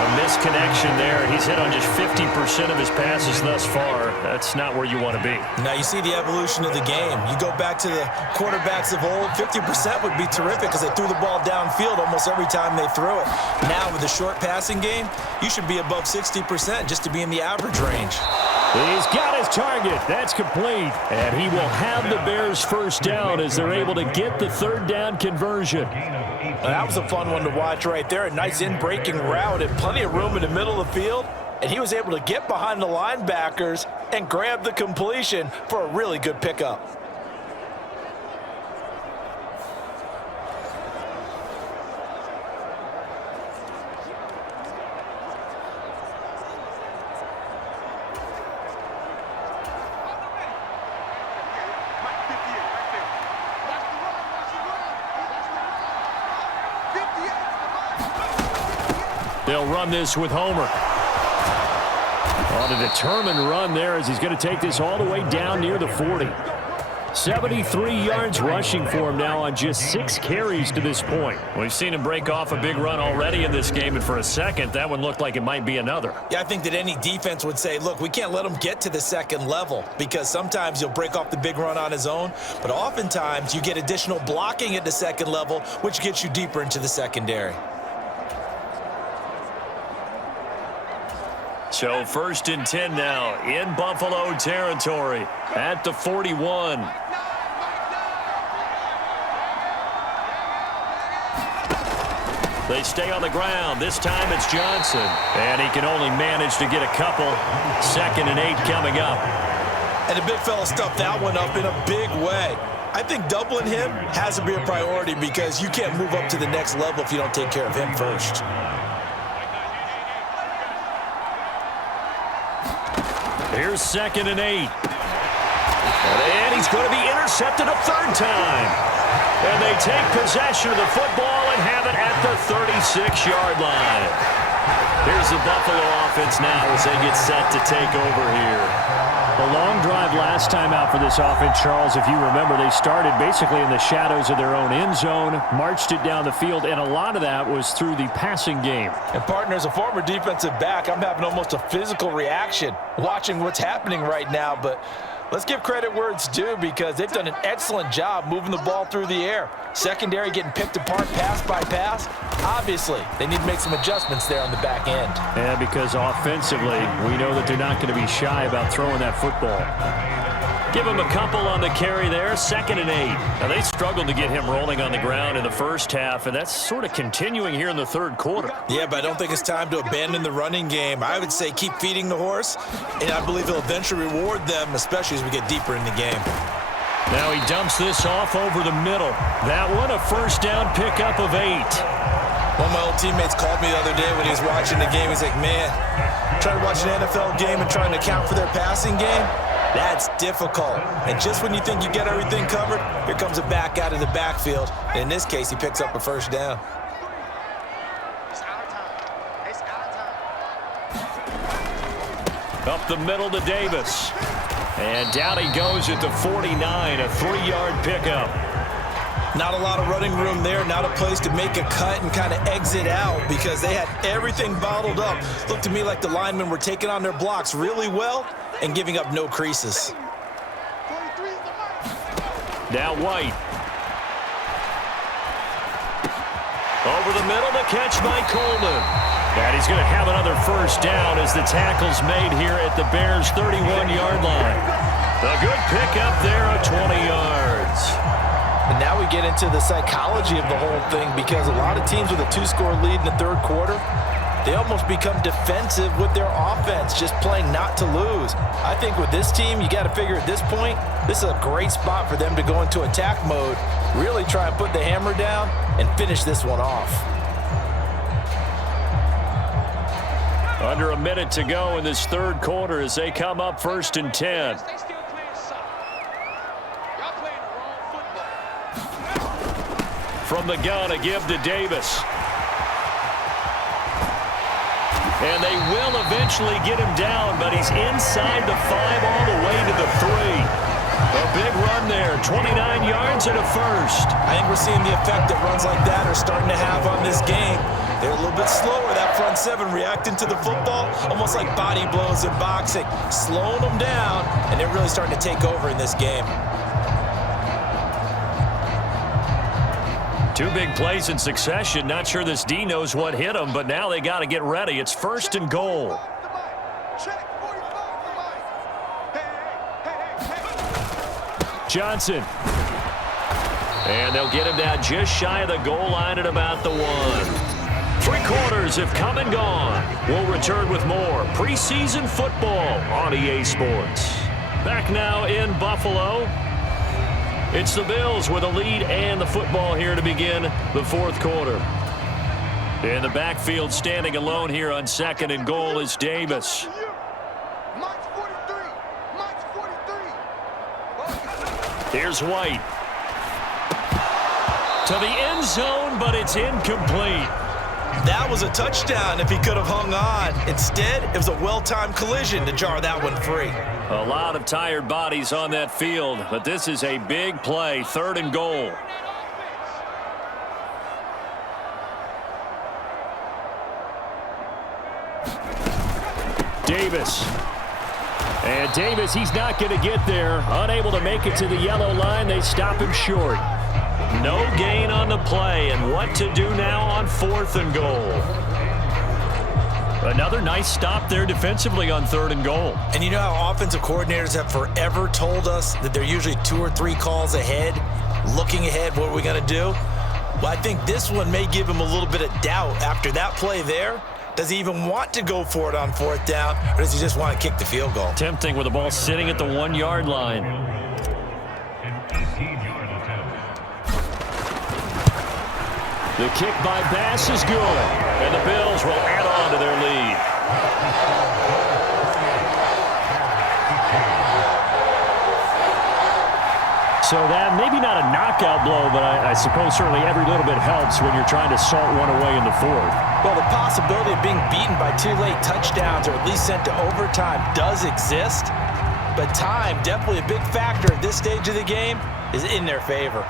A misconnection there. He's hit on just 50% of his passes thus far. That's not where you want to be. Now you see the evolution of the game. You go back to the quarterbacks of old, 50% would be terrific because they threw the ball downfield almost every time they threw it. Now with the short passing game, you should be above 60% just to be in the average range. He's got his target. That's complete. And he will have the Bears first down as they're able to get the third down conversion. That was a fun one to watch right there. A nice in-breaking route and plenty of room in the middle of the field. And he was able to get behind the linebackers and grab the completion for a really good pickup. They'll run this with Homer. On a determined run there as he's going to take this all the way down near the 40. 73 yards rushing for him now on just 6 carries to this point. We've seen him break off a big run already in this game, and for a second, that one looked like it might be another. Yeah, I think that any defense would say, look, we can't let him get to the second level because sometimes he'll break off the big run on his own, but oftentimes you get additional blocking at the second level, which gets you deeper into the secondary. So 1st and 10 now in Buffalo territory at the 41. They stay on the ground. This time it's Johnson. And he can only manage to get a couple. 2nd and 8 coming up. And the big fella stuffed that one up in a big way. I think doubling him has to be a priority because you can't move up to the next level if you don't take care of him first. Here's 2nd and 8. And he's going to be intercepted a 3rd time. And they take possession of the football and have it at the 36-yard line. Here's the Buffalo offense now as they get set to take over here. A long drive last time out for this offense, Charles. If you remember, they started basically in the shadows of their own end zone, marched it down the field, and a lot of that was through the passing game. And, partner, as a former defensive back, I'm having almost a physical reaction watching what's happening right now. But let's give credit where it's due because they've done an excellent job moving the ball through the air. Secondary getting picked apart pass by pass. Obviously, they need to make some adjustments there on the back end. Yeah, because offensively, we know that they're not going to be shy about throwing that football. Give him a couple on the carry there, 2nd and 8. Now, they struggled to get him rolling on the ground in the first half, and that's sort of continuing here in the 3rd quarter. Yeah, but I don't think it's time to abandon the running game. I would say keep feeding the horse, and I believe he'll eventually reward them, especially as we get deeper in the game. Now he dumps this off over the middle. That one, a 1st down pickup of 8. One of my old teammates called me the other day when he was watching the game. He's like, man, trying to watch an NFL game and trying to account for their passing game, that's difficult. And just when you think you get everything covered, here comes a back out of the backfield. And in this case, he picks up a 1st down. Up the middle to Davis. And down he goes at the 49, a 3-yard pickup. Not a lot of running room there, not a place to make a cut and kind of exit out because they had everything bottled up. Looked to me like the linemen were taking on their blocks really well and giving up no creases. Now White. Over the middle, the catch by Coleman. And he's going to have another first down as the tackle's made here at the Bears' 31-yard line. A good pickup there of 20 yards. And now we get into the psychology of the whole thing, because a lot of teams with a 2-score lead in the third quarter, they almost become defensive with their offense, just playing not to lose. I think with this team, you got to figure at this point, this is a great spot for them to go into attack mode, really try and put the hammer down and finish this one off. Under a minute to go in this third quarter as they come up 1st and 10. From the gun, a give to Davis. And they will eventually get him down, but he's inside the 5 all the way to the 3. A big run there, 29 yards and a first. I think we're seeing the effect that runs like that are starting to have on this game. They're a little bit slower, that front 7, reacting to the football, almost like body blows in boxing, slowing them down, and they're really starting to take over in this game. 2 big plays in succession. Not sure this D knows what hit him, but now they got to get ready. It's 1st and goal. Johnson. And they'll get him down just shy of the goal line at about the 1. 3 quarters have come and gone. We'll return with more preseason football on EA Sports. Back now in Buffalo. It's the Bills with a lead and the football here to begin the 4th quarter. In the backfield, standing alone here on 2nd and goal is Davis. Here's White. To the end zone, but it's incomplete. That was a touchdown if he could have hung on. Instead, it was a well-timed collision to jar that one free. A lot of tired bodies on that field, but this is a big play, 3rd and goal. Davis. And Davis, he's not going to get there. Unable to make it to the yellow line. They stop him short. No gain on the play, and what to do now on 4th and goal. Another nice stop there defensively on 3rd and goal. And you know how offensive coordinators have forever told us that they're usually 2 or 3 calls ahead, looking ahead, what are we going to do? Well, I think this one may give him a little bit of doubt after that play there. Does he even want to go for it on 4th down, or does he just want to kick the field goal? Tempting with the ball sitting at the 1-yard line. The kick by Bass is good, and the Bills will add on to their lead. So that maybe not a knockout blow, but I suppose certainly every little bit helps when you're trying to salt one away in the 4th. Well, the possibility of being beaten by 2 late touchdowns or at least sent to overtime does exist, but time, definitely a big factor at this stage of the game, is in their favor.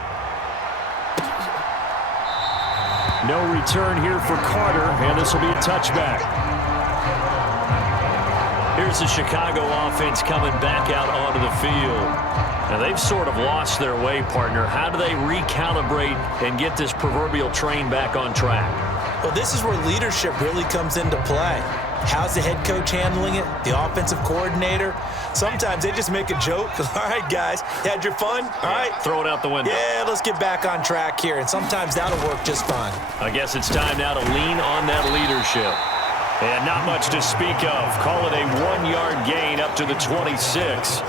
No return here for Carter, and this will be a touchback. Here's the Chicago offense coming back out onto the field. Now, they've sort of lost their way, partner. How do they recalibrate and get this proverbial train back on track? Well, this is where leadership really comes into play. How's the head coach handling it? The offensive coordinator? Sometimes they just make a joke. All right, guys, you had your fun? All right. Throw it out the window. Yeah, let's get back on track here. And sometimes that'll work just fine. I guess it's time now to lean on that leadership. And not much to speak of. Call it a 1-yard gain up to the 26.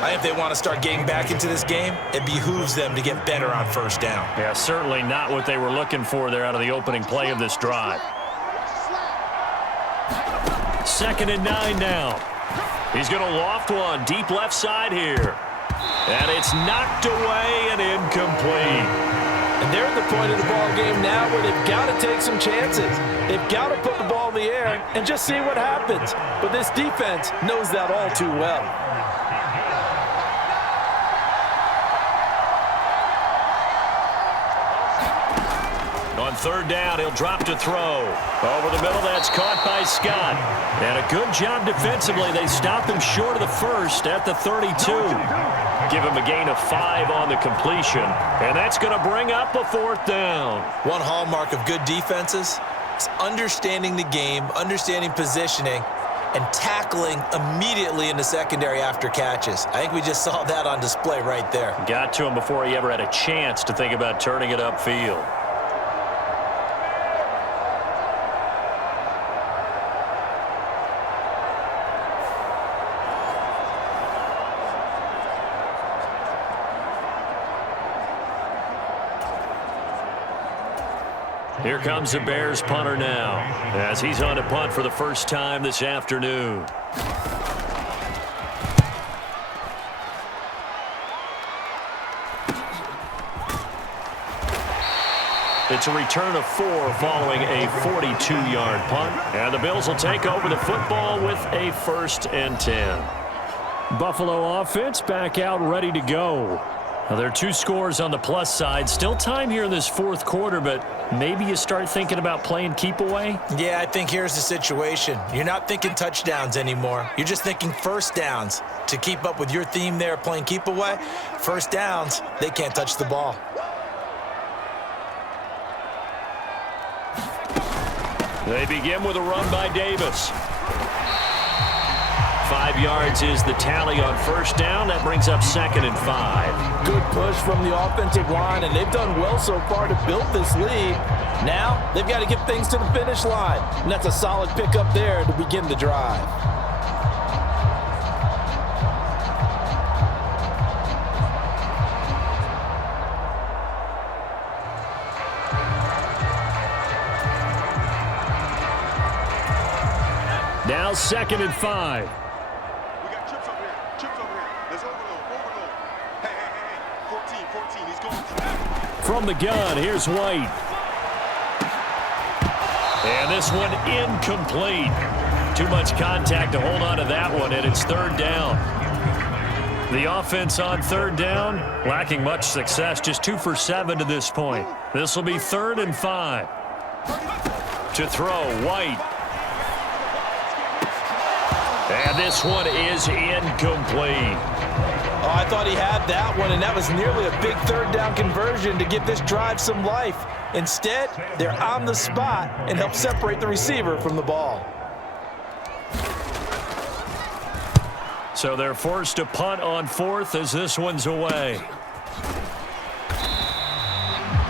I think if they want to start getting back into this game, it behooves them to get better on 1st down. Yeah, certainly not what they were looking for there out of the opening play of this drive. 2nd and 9 now. He's going to loft one deep left side here. And it's knocked away and incomplete. And they're at the point of the ball game now where they've got to take some chances. They've got to put the ball in the air and just see what happens. But this defense knows that all too well. On 3rd down, he'll drop to throw. Over the middle, that's caught by Scott. And a good job defensively. They stop him short of the 1st at the 32. give him a gain of 5 on the completion, and that's going to bring up a 4th down. One hallmark of good defenses is understanding the game, understanding positioning, and tackling immediately in the secondary after catches. I think we just saw that on display right there. Got to him before he ever had a chance to think about turning it upfield. Here comes the Bears punter now, as he's on to punt for the first time this afternoon. It's a return of 4 following a 42-yard punt, and the Bills will take over the football with a 1st and 10. Buffalo offense back out ready to go. Now, there are 2 scores on the plus side. Still time here in this 4th quarter, but maybe you start thinking about playing keep away? Yeah, I think here's the situation. You're not thinking touchdowns anymore. You're just thinking first downs. To keep up with your theme there, playing keep away, first downs, they can't touch the ball. They begin with a run by Davis. 5 yards is the tally on first down. That brings up 2nd and 5. Good push from the offensive line, and they've done well so far to build this lead. Now, they've got to get things to the finish line, and that's a solid pickup there to begin the drive. Now 2nd and 5. From the gun, here's White. And this one incomplete. Too much contact to hold on to that one, and it's 3rd down. The offense on 3rd down, lacking much success, just 2 for 7 to this point. This will be 3rd and 5. To throw, White. And this one is incomplete. Oh, I thought he had that one, and that was nearly a big 3rd down conversion to give this drive some life. Instead, they're on the spot and help separate the receiver from the ball. So they're forced to punt on 4th as this one's away.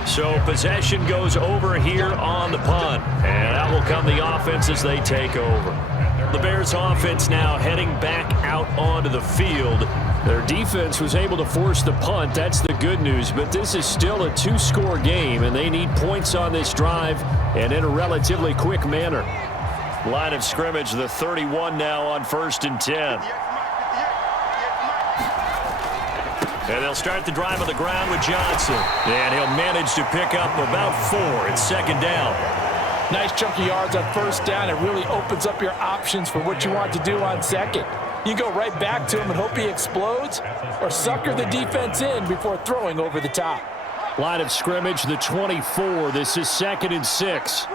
So possession goes over here on the punt, and out will come the offense as they take over. The Bears offense now heading back out onto the field. Their defense was able to force the punt. That's the good news, but this is still a 2-score game, and they need points on this drive and in a relatively quick manner. Line of scrimmage, the 31 now on 1st and 10. And they'll start the drive on the ground with Johnson. And he'll manage to pick up about 4. It's 2nd down. Nice chunky yards on first down. It really opens up your options for what you want to do on 2nd. You go right back to him and hope he explodes, or sucker the defense in before throwing over the top. Line of scrimmage, the 24. This is 2nd and 6.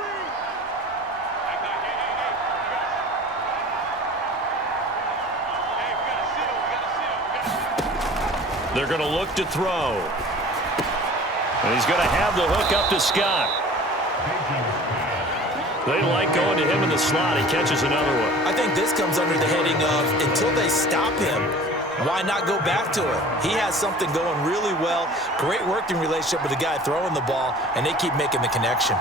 They're going to look to throw. And he's going to have the hook up to Scott. They like going to him in the slot. He catches another one. I think this comes under the heading of until they stop him, why not go back to it? He has something going really well. Great working relationship with the guy throwing the ball, and they keep making the connection.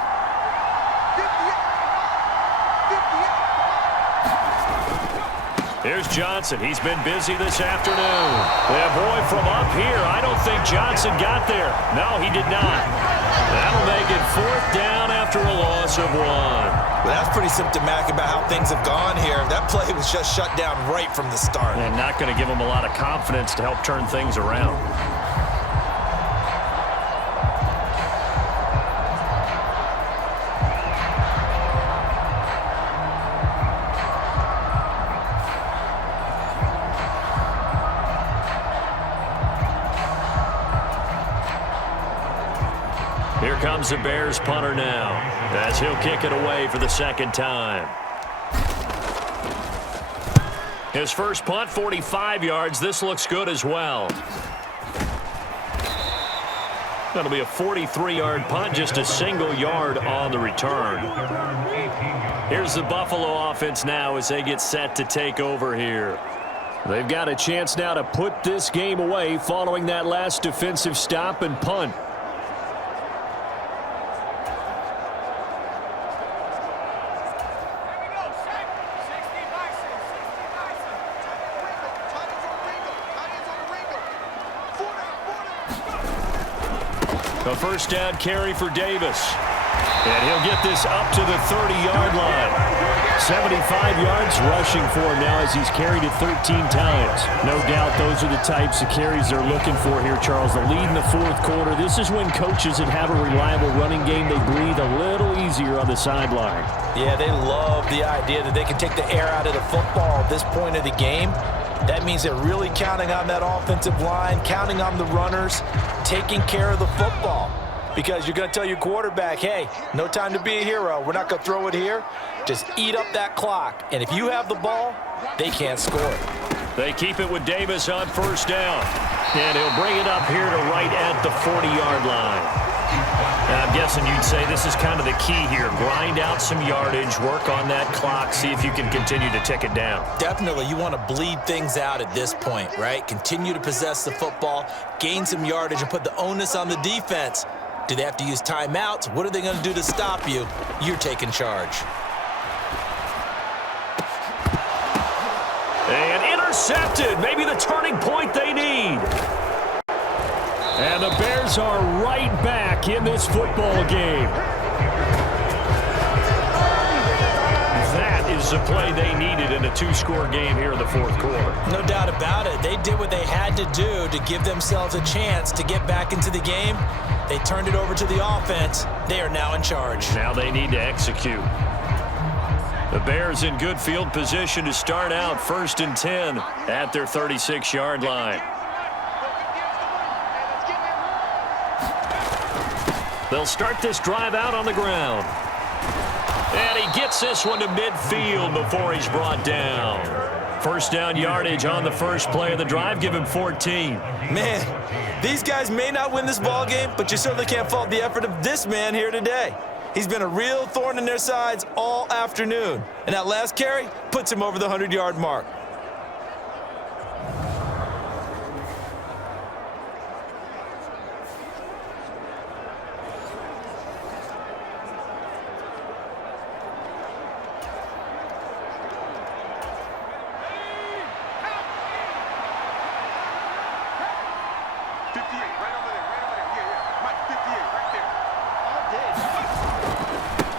Here's Johnson. He's been busy this afternoon. Yeah, boy, from up here, I don't think Johnson got there. No, he did not. That'll make it 4th down after a loss of 1. Well, that's pretty symptomatic about how things have gone here. That play was just shut down right from the start. And not going to give him a lot of confidence to help turn things around. Here comes the Bears punter now, as he'll kick it away for the 2nd time. His first punt, 45 yards. This looks good as well. That'll be a 43-yard punt, just a single yard on the return. Here's the Buffalo offense now as they get set to take over here. They've got a chance now to put this game away following that last defensive stop and punt. A first down carry for Davis. And he'll get this up to the 30-yard line. 75 yards rushing for him now as he's carried it 13 times. No doubt those are the types of carries they're looking for here, Charles. The lead in the fourth quarter. This is when coaches that have a reliable running game, they breathe a little easier on the sideline. Yeah, they love the idea that they can take the air out of the football at this point of the game. That means they're really counting on that offensive line, counting on the runners, taking care of the football. Because you're going to tell your quarterback, hey, no time to be a hero. We're not going to throw it here. Just eat up that clock. And if you have the ball, they can't score. They keep it with Davis on first down. And he'll bring it up here to right at the 40-yard line. And I'm guessing you'd say this is kind of the key here. Grind out some yardage, work on that clock, see if you can continue to tick it down. Definitely, you want to bleed things out at this point, right? Continue to possess the football, gain some yardage, and put the onus on the defense. Do they have to use timeouts? What are they going to do to stop you? You're taking charge. And intercepted. Maybe the turning point they need. And the Bears are right back in this football game. That is the play they needed in a two-score game here in the fourth quarter. No doubt about it. They did what they had to do to give themselves a chance to get back into the game. They turned it over to the offense. They are now in charge. Now they need to execute. The Bears in good field position to start out 1st and 10 at their 36-yard line. They'll start this drive out on the ground. And he gets this one to midfield before he's brought down. First down yardage on the first play of the drive. Give him 14. Man, these guys may not win this ball game, but you certainly can't fault the effort of this man here today. He's been a real thorn in their sides all afternoon. And that last carry puts him over the 100-yard mark.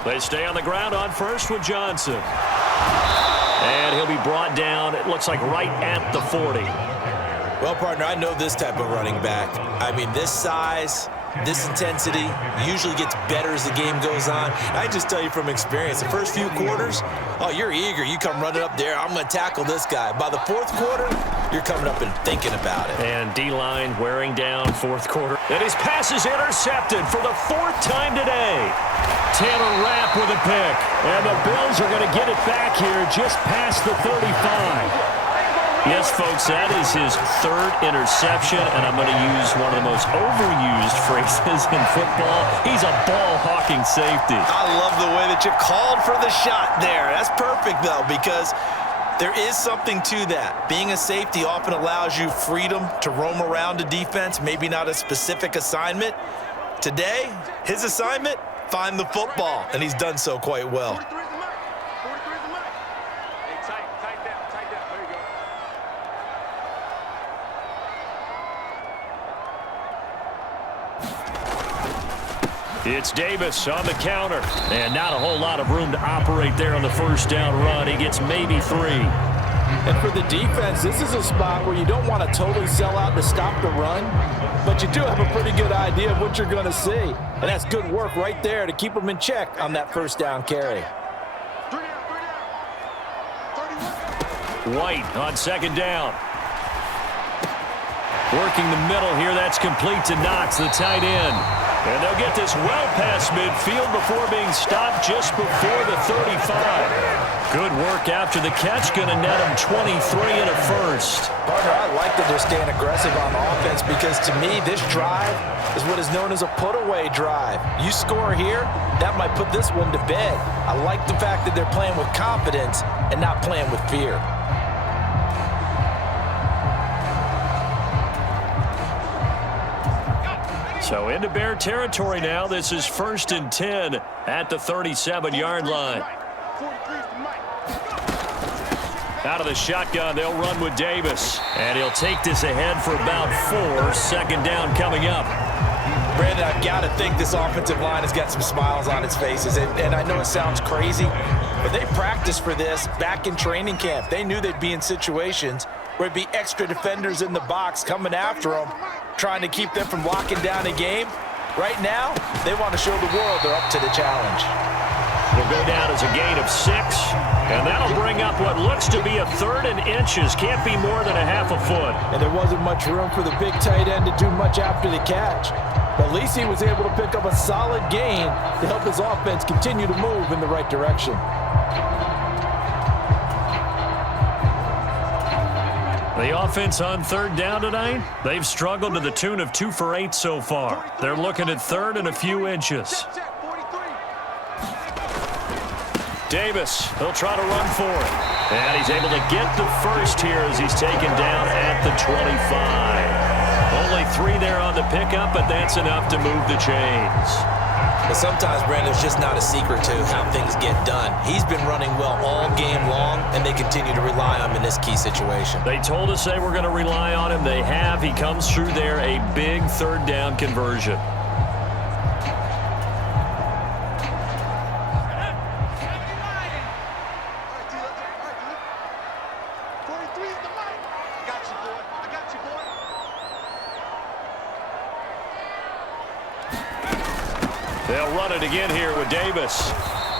They stay on the ground on first with Johnson. And he'll be brought down, it looks like right at the 40. Well, partner, I know this type of running back. I mean, this size, this intensity usually gets better as the game goes on. I just tell you from experience, the first few quarters, oh, you're eager. You come running up there, I'm going to tackle this guy. By the fourth quarter, you're coming up and thinking about it. And D-line wearing down fourth quarter. And his pass is intercepted for the 4th time today. Taylor Rapp with a pick. And the Bills are going to get it back here just past the 35. Yes, folks, that is his 3rd interception, and I'm going to use one of the most overused phrases in football. He's a ball-hawking safety. I love the way that you called for the shot there. That's perfect, though, because there is something to that. Being a safety often allows you freedom to roam around a defense, maybe not a specific assignment. Today, his assignment, find the football, and he's done so quite well. It's Davis on the counter. And not a whole lot of room to operate there on the first down run. He gets maybe 3. And for the defense, this is a spot where you don't want to totally sell out to stop the run, but you do have a pretty good idea of what you're going to see. And that's good work right there to keep them in check on that first down carry. White on 2nd down. Working the middle here. That's complete to Knox, the tight end. And they'll get this well past midfield before being stopped just before the 35. Good work after the catch. Going to net him 23 and a first. Partner, I like that they're staying aggressive on offense because to me, this drive is what is known as a put-away drive. You score here, that might put this one to bed. I like the fact that they're playing with confidence and not playing with fear. So into Bear territory now. This is 1st and 10 at the 37-yard line. Out of the shotgun, they'll run with Davis. And he'll take this ahead for about 4. Second down coming up. Brandon, I've got to think this offensive line has got some smiles on its faces. And I know it sounds crazy, but they practiced for this back in training camp. They knew they'd be in situations where it'd be extra defenders in the box coming after them, trying to keep them from locking down a game. Right now, they want to show the world they're up to the challenge. Will go down as a gain of 6, and that'll bring up what looks to be a 3rd and inches. Can't be more than a half a foot. And there wasn't much room for the big tight end to do much after the catch. But at least he was able to pick up a solid gain to help his offense continue to move in the right direction. The offense on 3rd down tonight, they've struggled to the tune of 2 for 8 so far. They're looking at 3rd and a few inches. Davis, he'll try to run for it. And he's able to get the first here as he's taken down at the 25. Only 3 there on the pickup, but that's enough to move the chains. But sometimes, Brandon, it's just not a secret to how things get done. He's been running well all game long, and they continue to rely on him in this key situation. They told us they were going to rely on him. They have. He comes through there, a big 3rd down conversion. They'll run it again here with Davis.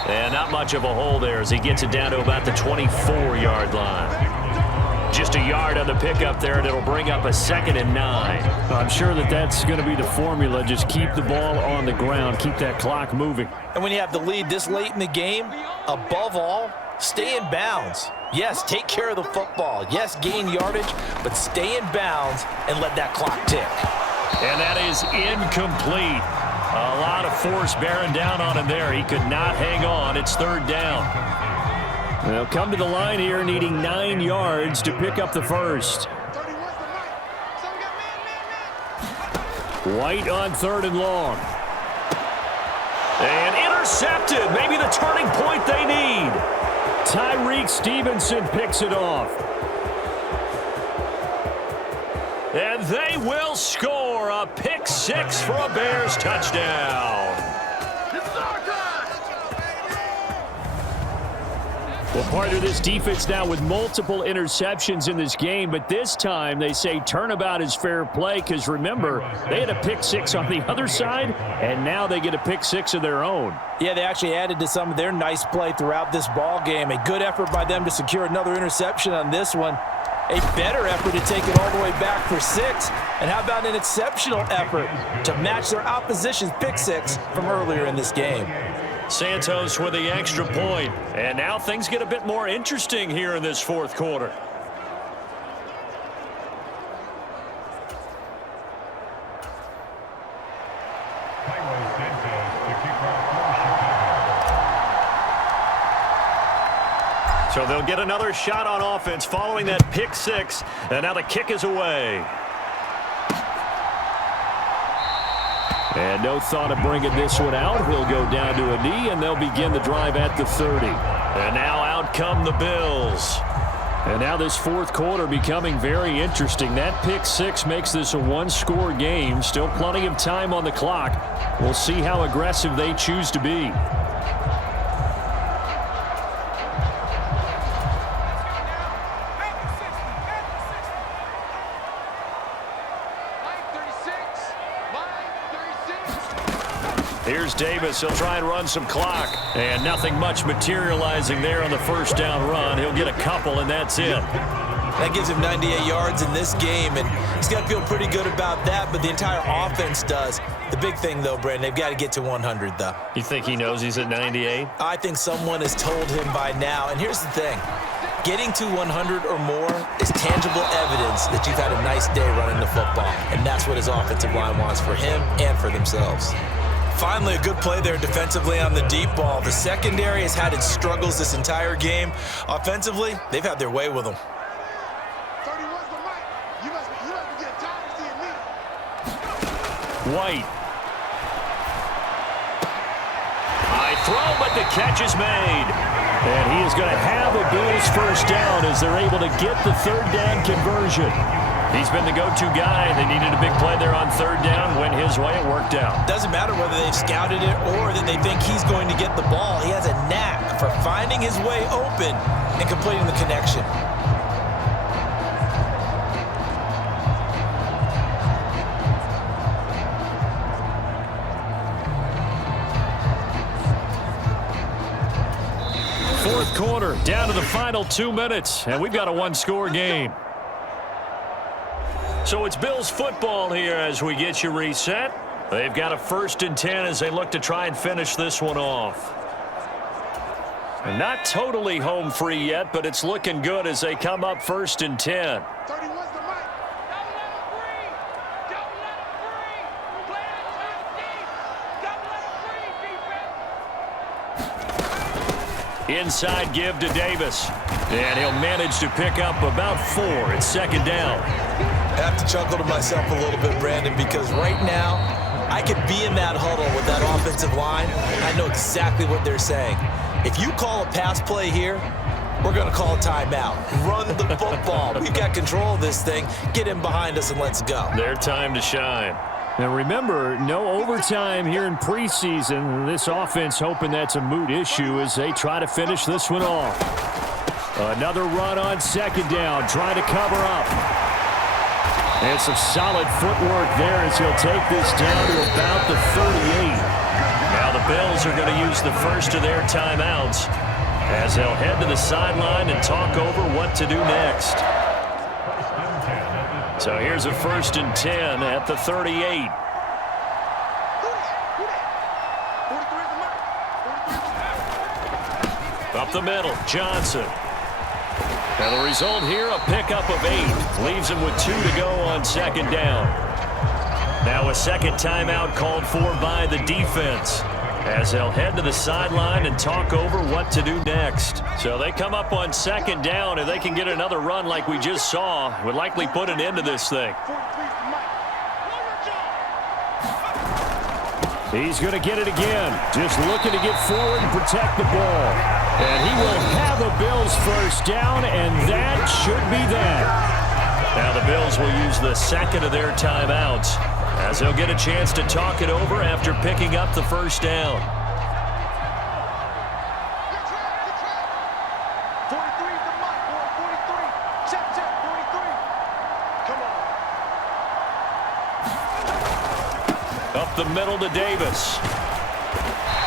And not much of a hole there as he gets it down to about the 24-yard line. Just a yard on the pickup there, and it'll bring up a 2nd and 9. I'm sure that's going to be the formula. Just keep the ball on the ground. Keep that clock moving. And when you have the lead this late in the game, above all, stay in bounds. Yes, take care of the football. Yes, gain yardage, but stay in bounds and let that clock tick. And that is incomplete. A lot of force bearing down on him there. He could not hang on. It's 3rd down. They'll come to the line here needing 9 yards to pick up the first. White on 3rd and long. And intercepted. Maybe the turning point they need. Tyreek Stevenson picks it off. And they will score a pick 6 for a Bears touchdown. Well, part of this defense now with multiple interceptions in this game, but this time they say turnabout is fair play because, remember, they had a pick 6 on the other side, and now they get a pick 6 of their own. Yeah, they actually added to some of their nice play throughout this ball game. A good effort by them to secure another interception on this one. A better effort to take it all the way back for 6. And how about an exceptional effort to match their opposition's pick 6 from earlier in this game? Santos with the extra point. And now things get a bit more interesting here in this 4th quarter. So they'll get another shot on offense following that pick 6. And now the kick is away. And no thought of bringing this one out. He'll go down to a knee, and they'll begin the drive at the 30. And now out come the Bills. And now this 4th quarter becoming very interesting. That pick 6 makes this a 1-score game. Still plenty of time on the clock. We'll see how aggressive they choose to be. Here's Davis. He'll try and run some clock. And nothing much materializing there on the 1st down run. He'll get a couple, and that's it. That gives him 98 yards in this game, and he's got to feel pretty good about that, but the entire offense does. The big thing, though, Brandon, they've got to get to 100, though. You think he knows he's at 98? I think someone has told him by now, and here's the thing. Getting to 100 or more is tangible evidence that you've had a nice day running the football, and that's what his offensive line wants for him and for themselves. Finally, a good play there defensively on the deep ball. The secondary has had its struggles this entire game. Offensively, they've had their way with them. White. High throw, but the catch is made. And he is going to have a Bills first down as they're able to get the third down conversion. He's been the go-to guy. They needed a big play there on third down. Went his way. It worked out. Doesn't matter whether they've scouted it or that they think he's going to get the ball. He has a knack for finding his way open and completing the connection. Fourth quarter, down to the final 2 minutes, and we've got a one-score game. So it's Bills football here as we get you reset. They've got a 1st and 10 as they look to try and finish this one off. And not totally home free yet, but it's looking good as they come up 1st and 10. Inside give to Davis. And he'll manage to pick up about 4. It's 2nd down. I have to chuckle to myself a little bit, Brandon, because right now I could be in that huddle with that offensive line. I know exactly what they're saying. If you call a pass play here, we're going to call a timeout. Run the football. We've got control of this thing. Get in behind us and let's go. Their time to shine. And remember, no overtime here in preseason. This offense hoping that's a moot issue as they try to finish this one off. Another run on 2nd down, trying to cover up. And some solid footwork there as he'll take this down to about the 38. Now the Bills are going to use the first of their timeouts as they'll head to the sideline and talk over what to do next. So here's a 1st and 10 at the 38. Up the middle, Johnson. And the result here, a pickup of 8. Leaves him with 2 to go on 2nd down. Now a 2nd timeout called for by the defense as they'll head to the sideline and talk over what to do next. So they come up on 2nd down. If they can get another run like we just saw, would likely put an end to this thing. He's going to get it again. Just looking to get forward and protect the ball. And he will have a Bills first down, and that should be that. Now the Bills will use the 2nd of their timeouts as they'll get a chance to talk it over after picking up the first down. Up the middle to Davis.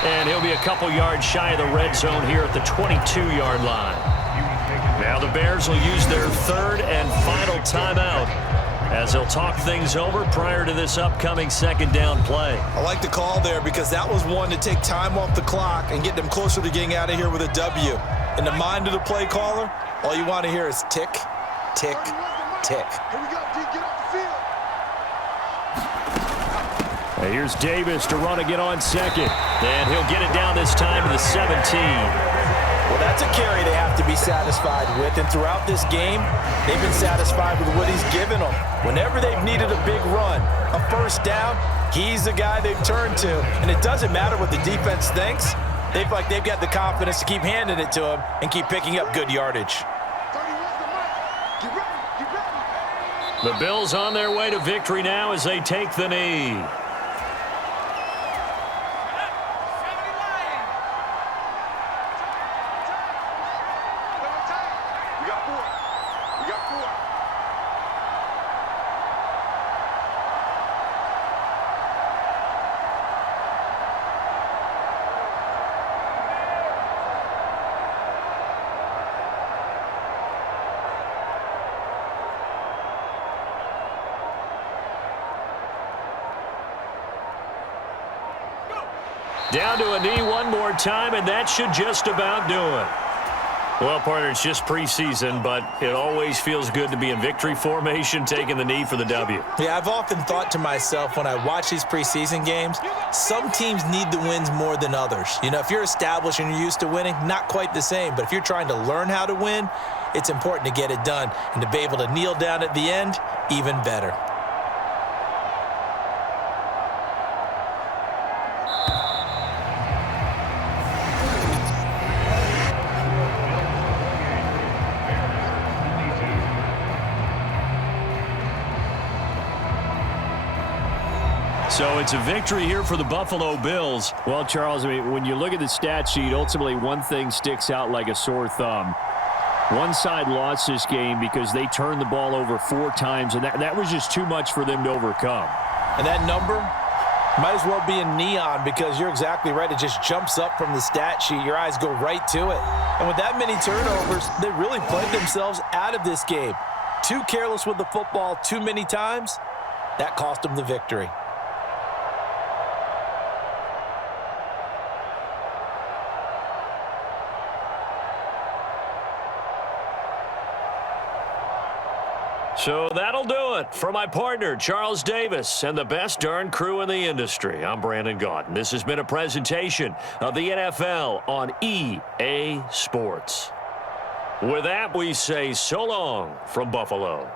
And he'll be a couple yards shy of the red zone here at the 22-yard line. Now the Bears will use their 3rd and final timeout as they'll talk things over prior to this upcoming 2nd down play. I like the call there because that was one to take time off the clock and get them closer to getting out of here with a W. In the mind of the play caller, all you want to hear is tick, tick, tick. Here we go, D, get off the field. Here's Davis to run again on 2nd. And he'll get it down this time to the 17. Well, that's a carry they have to be satisfied with, and throughout this game, they've been satisfied with what he's given them. Whenever they've needed a big run, a first down, he's the guy they've turned to. And it doesn't matter what the defense thinks. They've got the confidence to keep handing it to him and keep picking up good yardage. The Bills on their way to victory now as they take the knee. Down to a knee one more time, and that should just about do it. Well, partner, it's just preseason, but it always feels good to be in victory formation, taking the knee for the W. Yeah, I've often thought to myself when I watch these preseason games, some teams need the wins more than others. You know, if you're established and you're used to winning, not quite the same. But if you're trying to learn how to win, it's important to get it done. And to be able to kneel down at the end, even better. So it's a victory here for the Buffalo Bills. Well, Charles, I mean, when you look at the stat sheet, ultimately one thing sticks out like a sore thumb. One side lost this game because they turned the ball over 4 times, and that was just too much for them to overcome. And that number might as well be in neon because you're exactly right. It just jumps up from the stat sheet. Your eyes go right to it. And with that many turnovers, they really played themselves out of this game. Too careless with the football too many times. That cost them the victory. So that'll do it for my partner, Charles Davis, and the best darn crew in the industry. I'm Brandon Gaudin. This has been a presentation of the NFL on EA Sports. With that, we say so long from Buffalo.